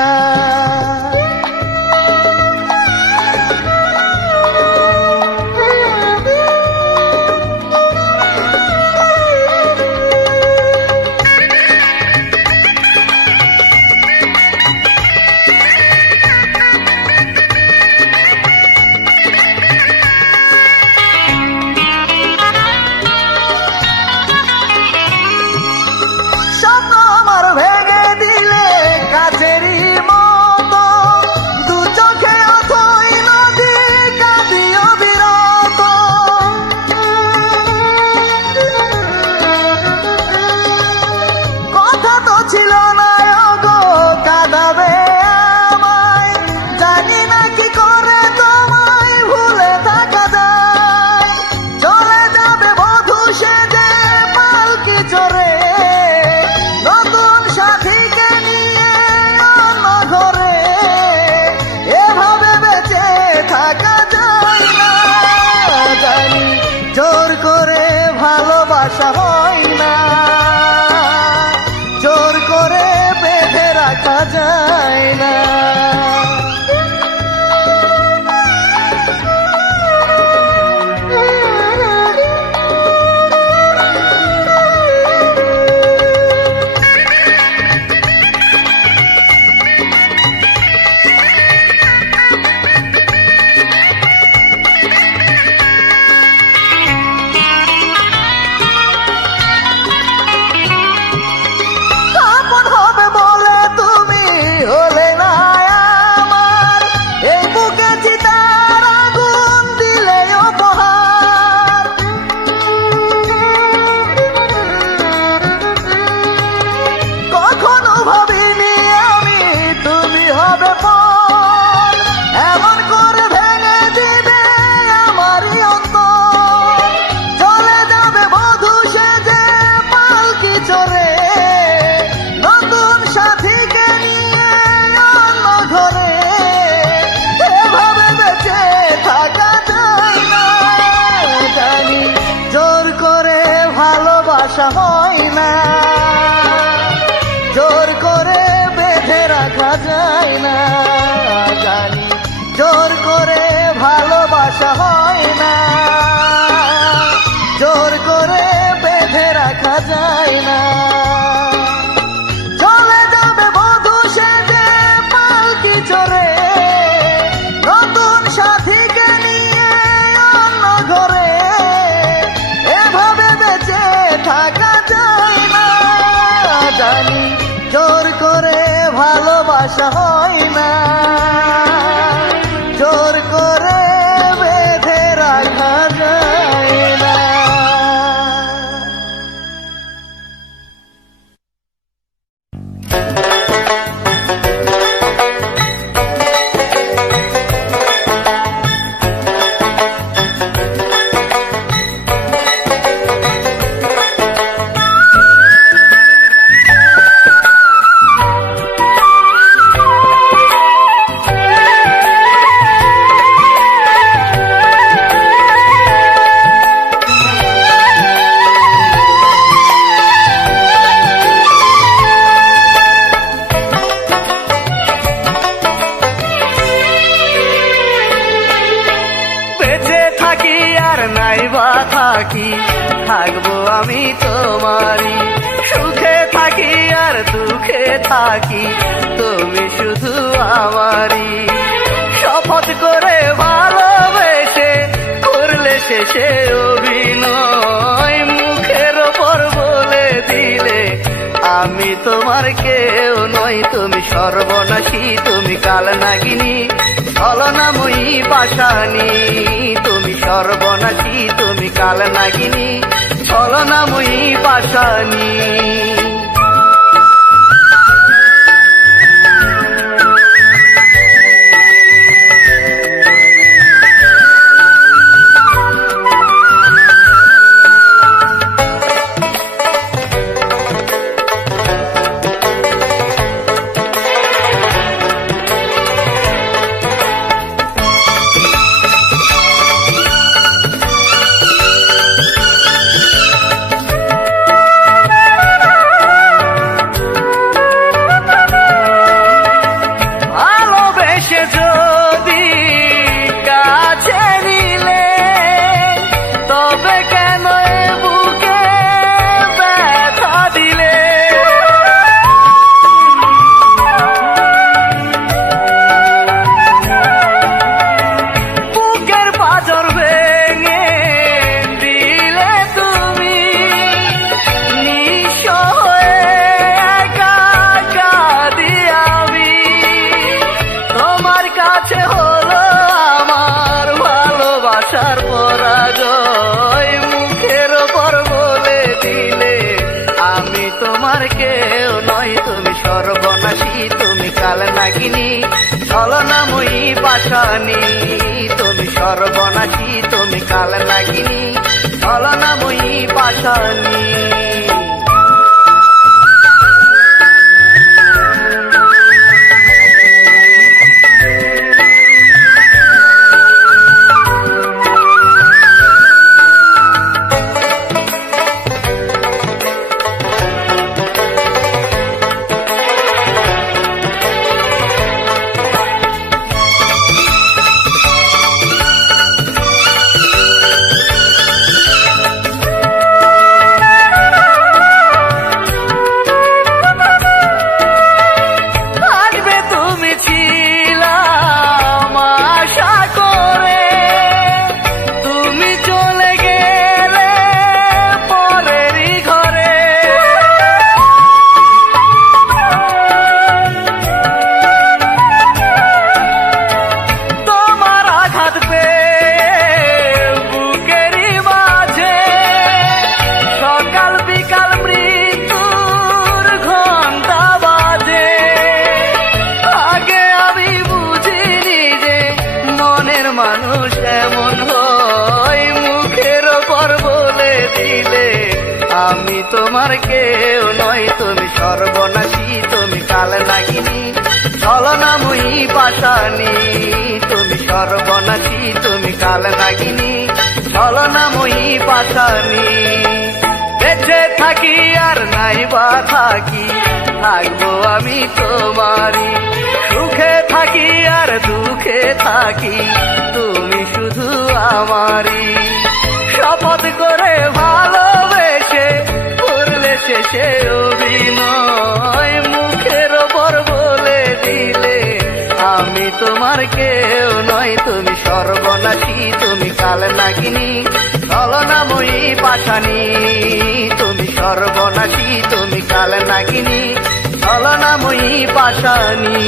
স্বপ্ন আমার ভেঙে দিলে কাছেরই মতো, দু চোখে অথই নদী কাঁদি অবিরত। কথা তো ছিল না গো কাঁদাবে আমায়, জানি না কি করে তোমায় ভুলে থাকা যায়। চলে যাবে বধূ সেজে পালকি চড়ে, নতুন সাথীকে নিয়ে অন্য ঘরে, এভাবে বেঁচে থাকা যায় না। জানি জোর করে ভালোবাসা হয় না, জোর করে বেঁধে রাখা যায় না। আপন হবে বলে তুমি হলে না না, জানি জোর করে ভালোবাসা হয় না, জোর করে বেঁধে রাখা যায় না। চলে যাবে বধূ সেজে পালকি চড়ে, নতুন সাথীকে নিয়ে অন্য ঘরে, এভাবে বেঁচে থাকা যায় না, জানি জোর করে ভালোবাসা হয় না, জোর করে বেঁধে রাখা যায় না। বেঁচে থাকি আর নাইবা থাকি, থাকবো আমি তোমারই, সুখে থাকি আর দুঃখে থাকি, তুমি শুধু আমারই। শপথ করে ভালোবেসে করলে শেষে অভিনয়, মুখের ওপর বলে দিলে আমি তোমার কেউ নই। তুমি সর্বনাশী, তুমি কালনাগিনী, ছলনাময়ী পাশানি, তুমি সর্বনাশী, তুমি কালনাগিনী, ছলনাময়ী পাশানি। ভালোবেসে যদি কাছে নিলে, তবে কেন এ বুকে ব্যথা দিলে? বুকের পাঁজর ভেঙে দিলে তুমি, নিঃস্ব হয়ে একা কাঁদি আমি। তোমার কাছে হলো আমার ভালোবাসার পরাজয়, মুখের ওপর বলে দিলে আমি তোমার কেউ নই। তুমি সর্বনাশী, তুমি কালনাগিনী, ছলনাময়ী পাশানি, তুমি সর্বনাশী, তুমি কালনাগিনী, ছলনাময়ী পাশানি। মানুষ এমন হয়, মুখের ওপর বলে দিলে আমি তোমার কেউ নই। তুমি সর্বনাশী, তুমি কালনাগিনী, ছলনাময়ী পাশানি, তুমি সর্বনাশী, তুমি কালনাগিনী, ছলনাময়ী পাশানি। বেঁচে থাকি আর নাই বা থাকি, থাকবো আমি তোমারই, সুখে থাকি তুমি শুধু আমারই। শপথ করে ভালোবেসে করলে শেষে অভিনয়, মুখের ওপর বলে দিলে আমি তোমার কেউ নয়। তুমি সর্বনাশী, তুমি কাল নাগিনী, ছলনাময়ী পাশানি। তুমি সর্বনাশী, তুমি কাল নাগিনী, ছলনাময়ী পাশানি।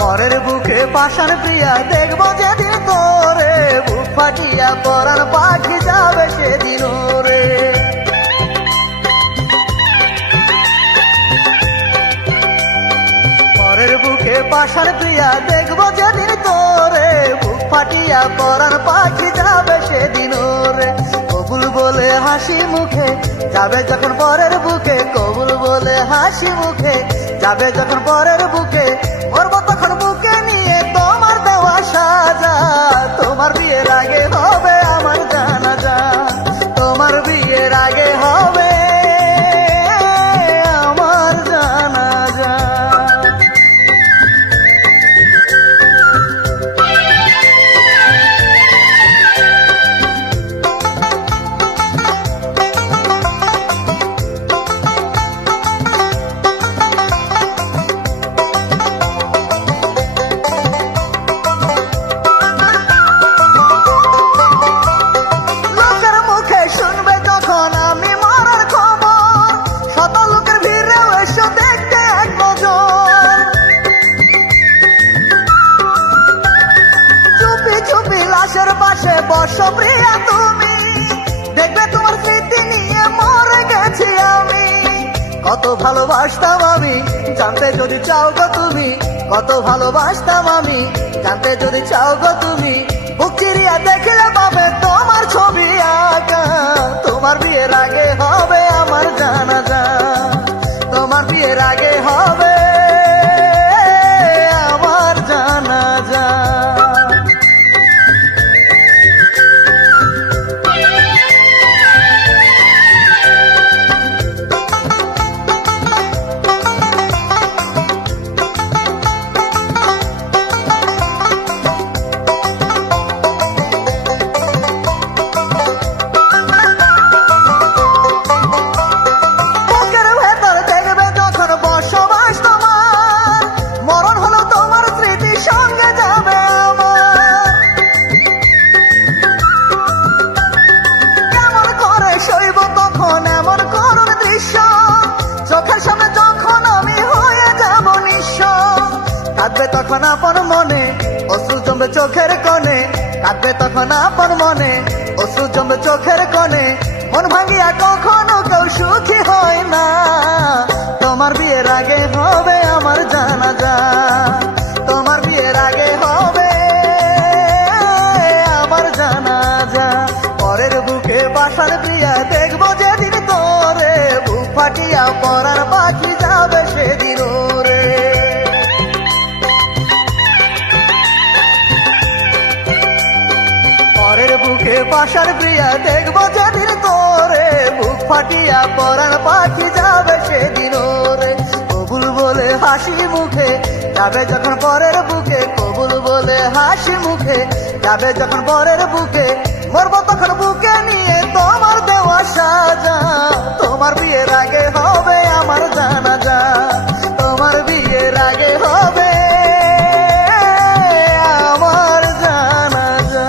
পরের বুকে পাষাণ প্রিয়া দেখবো যেদিন তোরে, বুক ফাটিয়া পরাণ পাখি যাবে সেদিন রে। পরের বুকে পাষাণ প্রিয়া দেখবো যেদিন তোরে, বুক ফাটিয়া পরাণ পাখি যাবে সেদিন রে। কবুল বলে হাসি মুখে যাবে যখন পরের বুকে, কবুল বলে হাসি মুখে যাবে যখন পরের বুকে, মরবো তখন বুকে নিয়ে তোমার দেওয়া সাজা। তোমার বিয়ের আগে হবে আমার জানাজা, তোমার বিয়ের আগে হবে আমার জানাজা। লোকের মুখে শুনবে যখন আমি মরার খবর, শত লোকের ভিড়েও এসো দেখতে এক নজর। চুপি চুপি লাশের পাশে বসো প্রিয়া তুমি, দেখবে তোমার স্মৃতি নিয়ে মরে গেছি আমি। কত ভালোবাসতাম আমি জানতে যদি চাও গো তুমি, কত ভালোবাসতাম আমি জানতে যদি চাও গো তুমি। বুক চিরিয়া দেখলে পাবে তোমার ছবি আঁকা, তোমার বিয়ের আগে হবে আমার জানাজা, তোমার বিয়ের আগে হবে আমার জানাজা। বুকের ভেতর দেখবে যখন বসবাস তোমার, মরণ হলো তোমার স্মৃতি সঙ্গে যাবে আমার। কেমন করে সইব তখন এমন করুণ দৃশ্য, চোখের সামনে যখন আমি হয়ে যাব নিঃস্ব। কাঁদবে তখন আপন মনে অশ্রু জমবে চোখের কোণে, কাঁদবে তখন আপন মনে অশ্রু জমবে চোখের কোণে। মন ভাঙিয়া কখনো কেউ সুখী হয় না, তোমার বিয়ের আগে হবে আমার জানাজা, তোমার বিয়ের আগে হবে আমার জানাজা। পরের বুকে পাষাণ প্রিয়া দেখবো যেদিন তোরে, বুক ফাটিয়া পরার পাখি যাবে সেদিন রে। পরের বুকে পাষাণ প্রিয়া দেখবো যেদিন তোরে, বুক ফাটিয়া পরাণ পাখি যাবে সেদিন রে। কবুল বলে হাসি মুখে যাবে যখন পরের বুকে, কবুল বলে হাসি মুখে যাবে যখন পরের বুকে, মরবো তখন বুকে নিয়ে তোমার দেওয়া সাজা। তোমার বিয়ের আগে হবে আমার জানাজা, তোমার বিয়ের আগে হবে আমার জানাজা।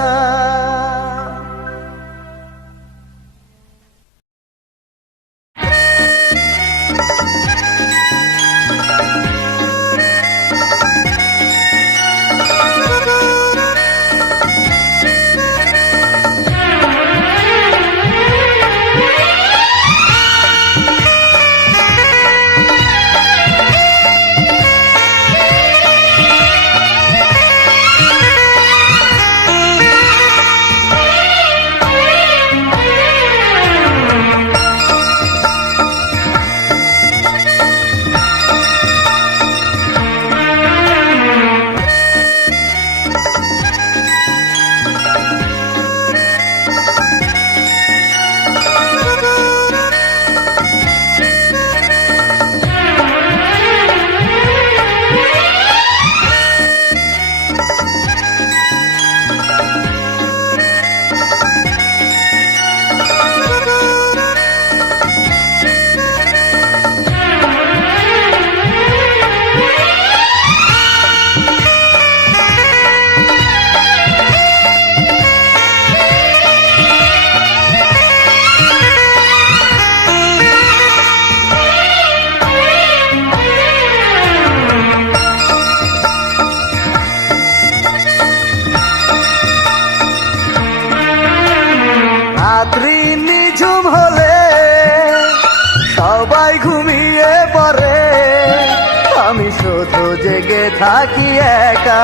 থাকি একা,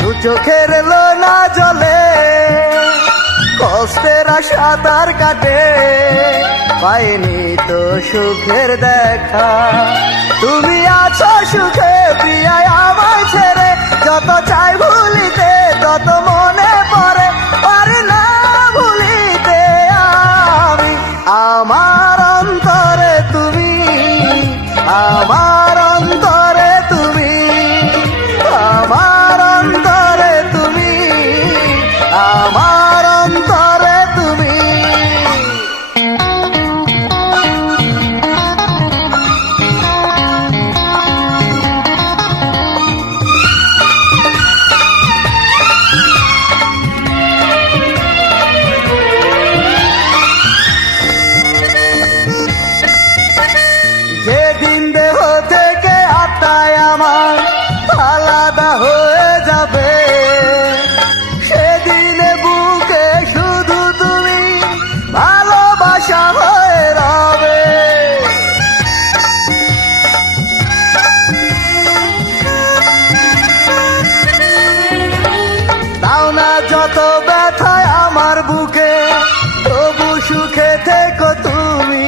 দু চোখের লোনা জলে কষ্টের সাঁতার কাটে, পাইনি তো সুখের দেখা। তুমি আছো সুখে প্রিয়ায় আমায় ছেড়ে, যত চাই ভুলিতে তত মনে পড়ে, পারি না ভুলিতে আমি। আমার অন্তরে তুমি, আমার অন্তরে তুমি, আমার অন্তরে তুমি, আমার অন্তরে তুমি। যেদিন দেহ থেকে আত্মায় আমার আলাদা হয়ে যাবে, সেদিনে বুকে শুধু তুমি ভালোবাসা হয়ে রবে। দাও না যত ব্যথায় আমার বুকে, তবু সুখে থেকো তুমি।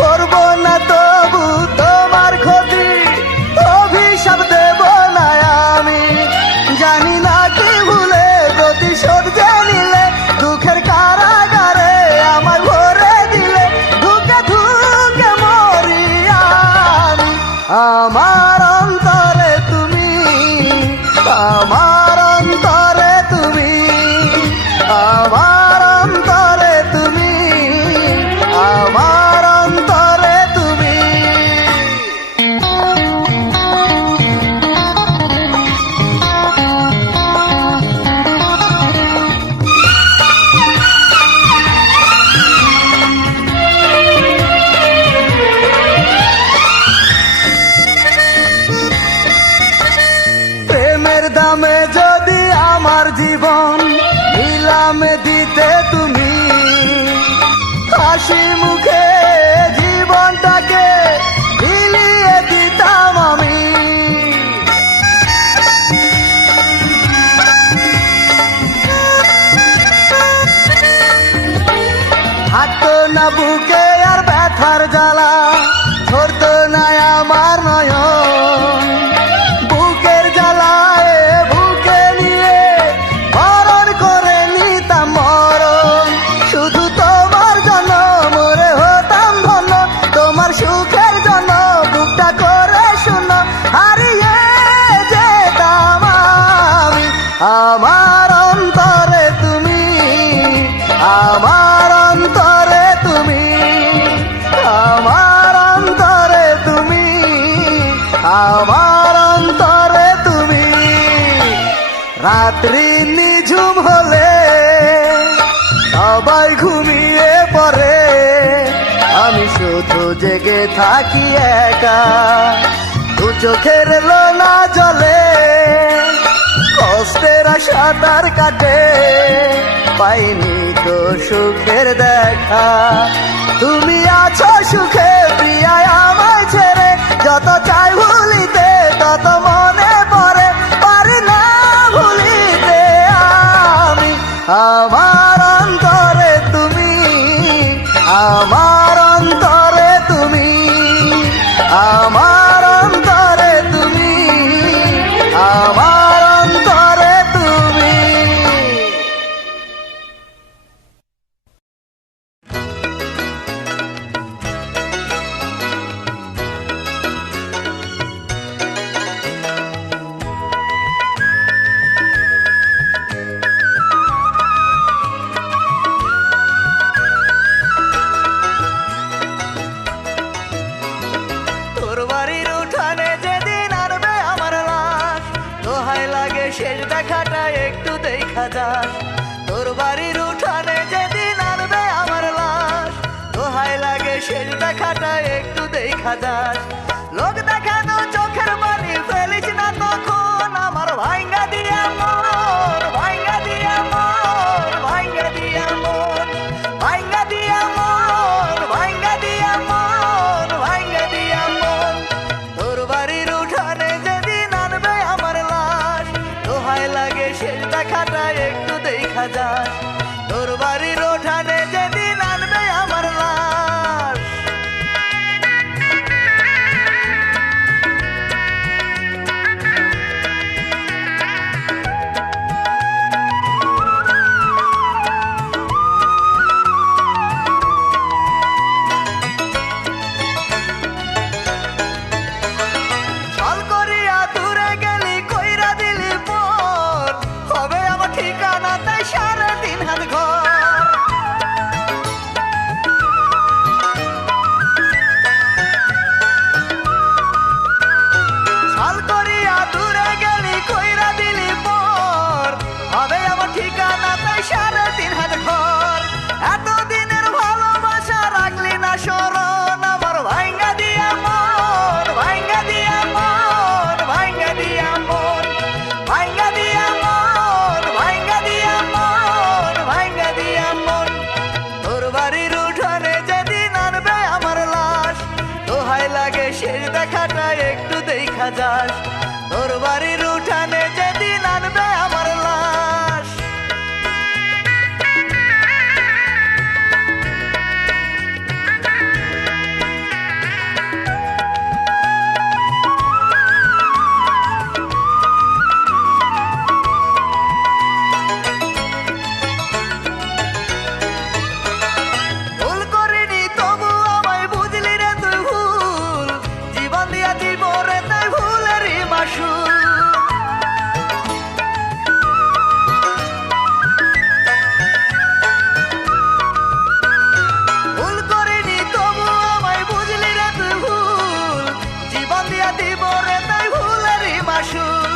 করব না তবু তোমার ক্ষতি, অভিশাপ দেব না আমি। জানি না কি ভুলে প্রতিশোধ যে নিলে, দুঃখের কারাগারে আমার ভরে দিলে, ধুকে ধুকে মরি আমি। আমার অন্তরে তুমি, আমার অন্তরে তুমি, আমার অন্তরে তুমি, আমার অন্তরে তুমি। প্রেমের দামে যদি আমার জীবন নিলামে দিতে তুমি, হাসি মুখে জীবনটাকে বিলিয়ে দিতাম আমি। থাকতো না বুকে আর ব্যথার জ্বালা, ধরতো না আমার নয়ন। বুকের জ্বালায় বুকে নিয়ে মরণ করে নিতাম মরণ। শুধু তোমার জন্য মরে হতাম ধন্য, তোমার সুখের জন্য বুকটা করে শূন্য হারিয়ে যেতাম আমি। আমার অন্তরে তুমি, আমার অন্তরে তুমি, আমার অন্তরে তুমি, আমার অন্তরে তুমি। রাত্রি নিঝুম হলে সবাই ঘুমিয়ে পড়ে, আমি শুধু জেগে থাকি একা, দু চোখের লোনা জলে কষ্টের সাঁতার কাটে, পাইনি তো সুখের দেখা। তুমি আছো সুখে প্রিয়ায় আমায় ছেড়ে, যত চাই ভুলিতে তত মনে পড়ে, পারি না ভুলিতে আমি। আমার অন্তরে তুমি, আমার অন্তরে তুমি, আমার অন্তরে তুমি, আমার অন্তরে তুমি। তোর বাড়ির উঠানে যেদিন আনবে আমার লাশ, দোহাই লাগে শেষ দেখাটা একটু দেখা যাস। তোর বাড়ির উঠানে যেদিন আনবে আমার লাশ, দোহাই লাগে শেষ দেখাটা একটু দেখা যাস। লোক দেখানো চোখের পানি ফেলিস না তখন, আমার ভাঙ্গা দিয়া মন, ভাঙ্গা দিয়া মন, ভাঙ্গা দিয়া মন, ভাঙ্গা দিয়া মন, ভাঙ্গা দিয়া মন, ভাঙ্গা দিয়া মন। তোর বাড়ির উঠানে যে শেষ দেখাটা একটু দেখা যাস তোর বাড়ির ওঠানে যেদিন আনবে আমার লাশ ছল করিয়া দূরে গেলি কইরা দিলি পর হবে আমার ঠিকানা তাই 3.5 হাত ঘর ছল করিয়া দূরে গেলি কইরা দিলি পর হবে আমার ঠিকানা তাই 3.5 হাত ঘর এতদিনের ভালোবাসা রাখলি না স্মরণ আমার ভাঙ্গা দিয়া মন ভাঙ্গা দিয়া মন ভাঙ্গা দিয়া মন ভাঙ্গা দিয়া মন ভাঙ্গা দিয়া মন ভাঙ্গা দিয়া মন তোর বাড়ির উঠানে যেদিন আনবে আমার লাশ দোহাই লাগে শেষ দেখাটা একটু দেখা যাস তোর বাড়ির উঠানে যেদিন আনবে আমার লাশ ভুল করিনি তবু আমায় বুঝলি রে তুই ভুল জীবন দিয়া দিব রে তাই ভুলেরই মাসুল ভুল করিনি তবু আমায় বুঝলি রে তুই ভুল জীবন দিয়া দিব রে তাই ভুলেরই মাসুল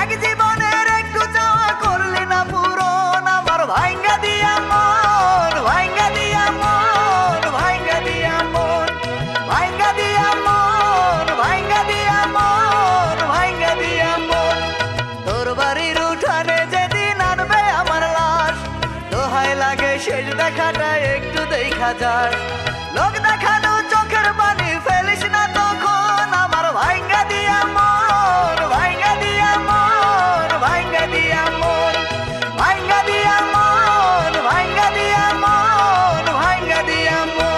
এক জীবনের একটু চাওয়া করলি না পূরণ আমার ভাঙ্গা দিয়া মন ভাঙ্গা দিয়া মন ভাঙ্গা দিয়া মন ভাঙ্গা দিয়া মন ভাঙ্গা দিয়া মন ভাঙ্গা দিয়া মন তোর বাড়ির উঠানে যেদিন আনবে আমার লাশ দোহাই লাগে শেষ দেখাটা একটু দেখা যাস লোক দেখানো চোখের পানি ফেলিস না তখন আমার ভাঙ্গা দিয়া মন ভাঙ্গা দিয়া মন ভাঙ্গা দিয়া মন ভাঙ্গা দিয়া মন ভাঙ্গা দিয়া মন ভাঙ্গা দিয়া মন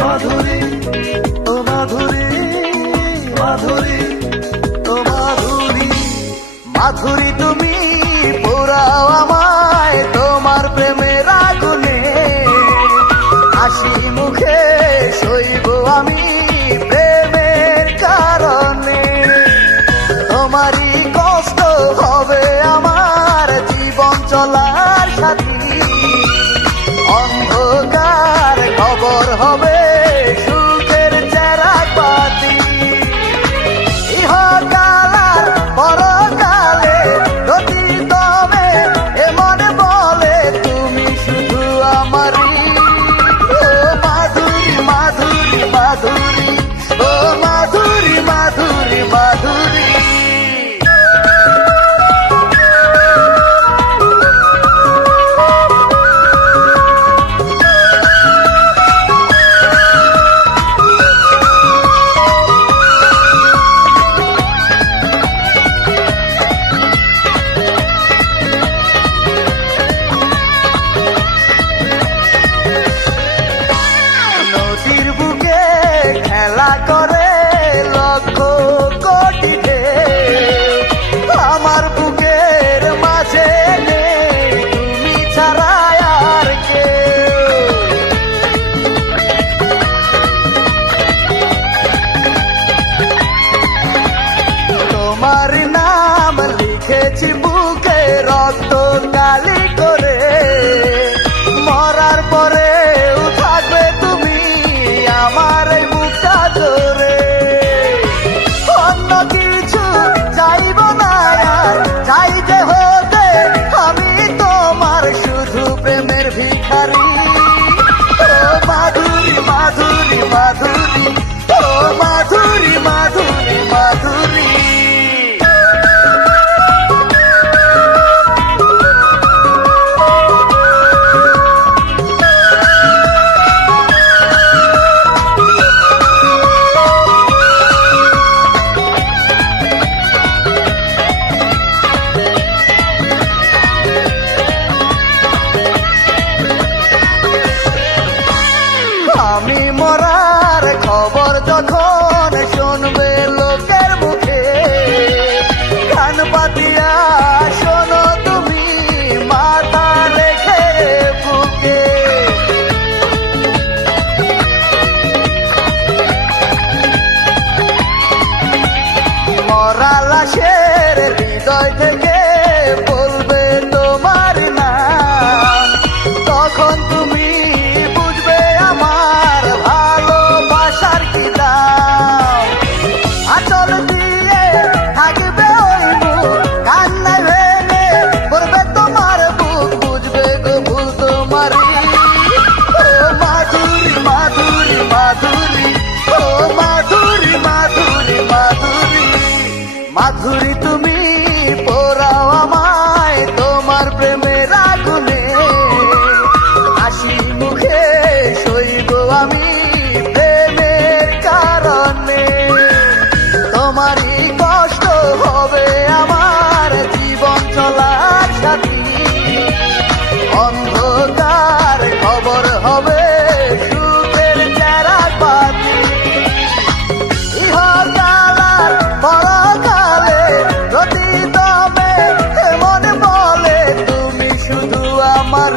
মাধুরী ও মাধুরী মাধুরী ও মাধুরী মাধুরী তুমি পোড়াও আমায় তোমার প্রেমের আগুনে হাসি মুখে সইব আমি প্রেমের কারণে তোমারই কষ্ট হবে আমার জীবন চলার সাথী অন্ধকার খবর হবে সুখের চেরা পাতি ইহকাল পরকালে যদি তবে এমন বলে তুমি শুধু আমারই ও মাধুরী মাধুরী মাধুরী ও মাধুরী মাধুরী মাধুরী নদীর বুকে খেলা করে লক্ষ কোটি ঢেউ আমার বুকের মাঝে নেই তুমি ছাড়া আর কেউ তোমার নাম লিখেছি বুকে রক্ত কালি করে মরার পরেও থাকবে তুমি আমার এই বুকটা ধরে অন্য কিছু চাইব না আর চাই যে হতে আমি তোমার শুধু প্রেমের ভিখারি মাধুরী, ও মাধুরী মাধুরী মাধুরী। আমি মরার খবর যখন শুনবে লোকের মুখে, কান পাতিয়া শোনো তুমি মাথা রেখে বুকে। মরা লাশের হৃদয় থেকে বলবে তোমার নাম, তখন তুমি বুঝবে আমার ভালোবাসার কি দাম। আচল দিয়ে থাকবে ওই মুখ, কান্নায় ভেঙে পড়বে তোমার বুক, বুঝবে গো ভুল তোমারই। ও মাধুরী মাধুরী মাধুরী, ও মাধুরী মাধুরী মাধুরী। মাধুরী তুমি পোড়াও আমায় তোমার প্রেমের আগুনে, হাসি মুখে সইব আমি প্রেমের কারণে। তোমারই কষ্ট হবে আমার জীবন চলার সাথী, অন্ধকার খবর হবে সুখের চেরাগ বাতি। ইহকাল পরকালে প্রতি দমে এমন বলে তুমি শুধু আমার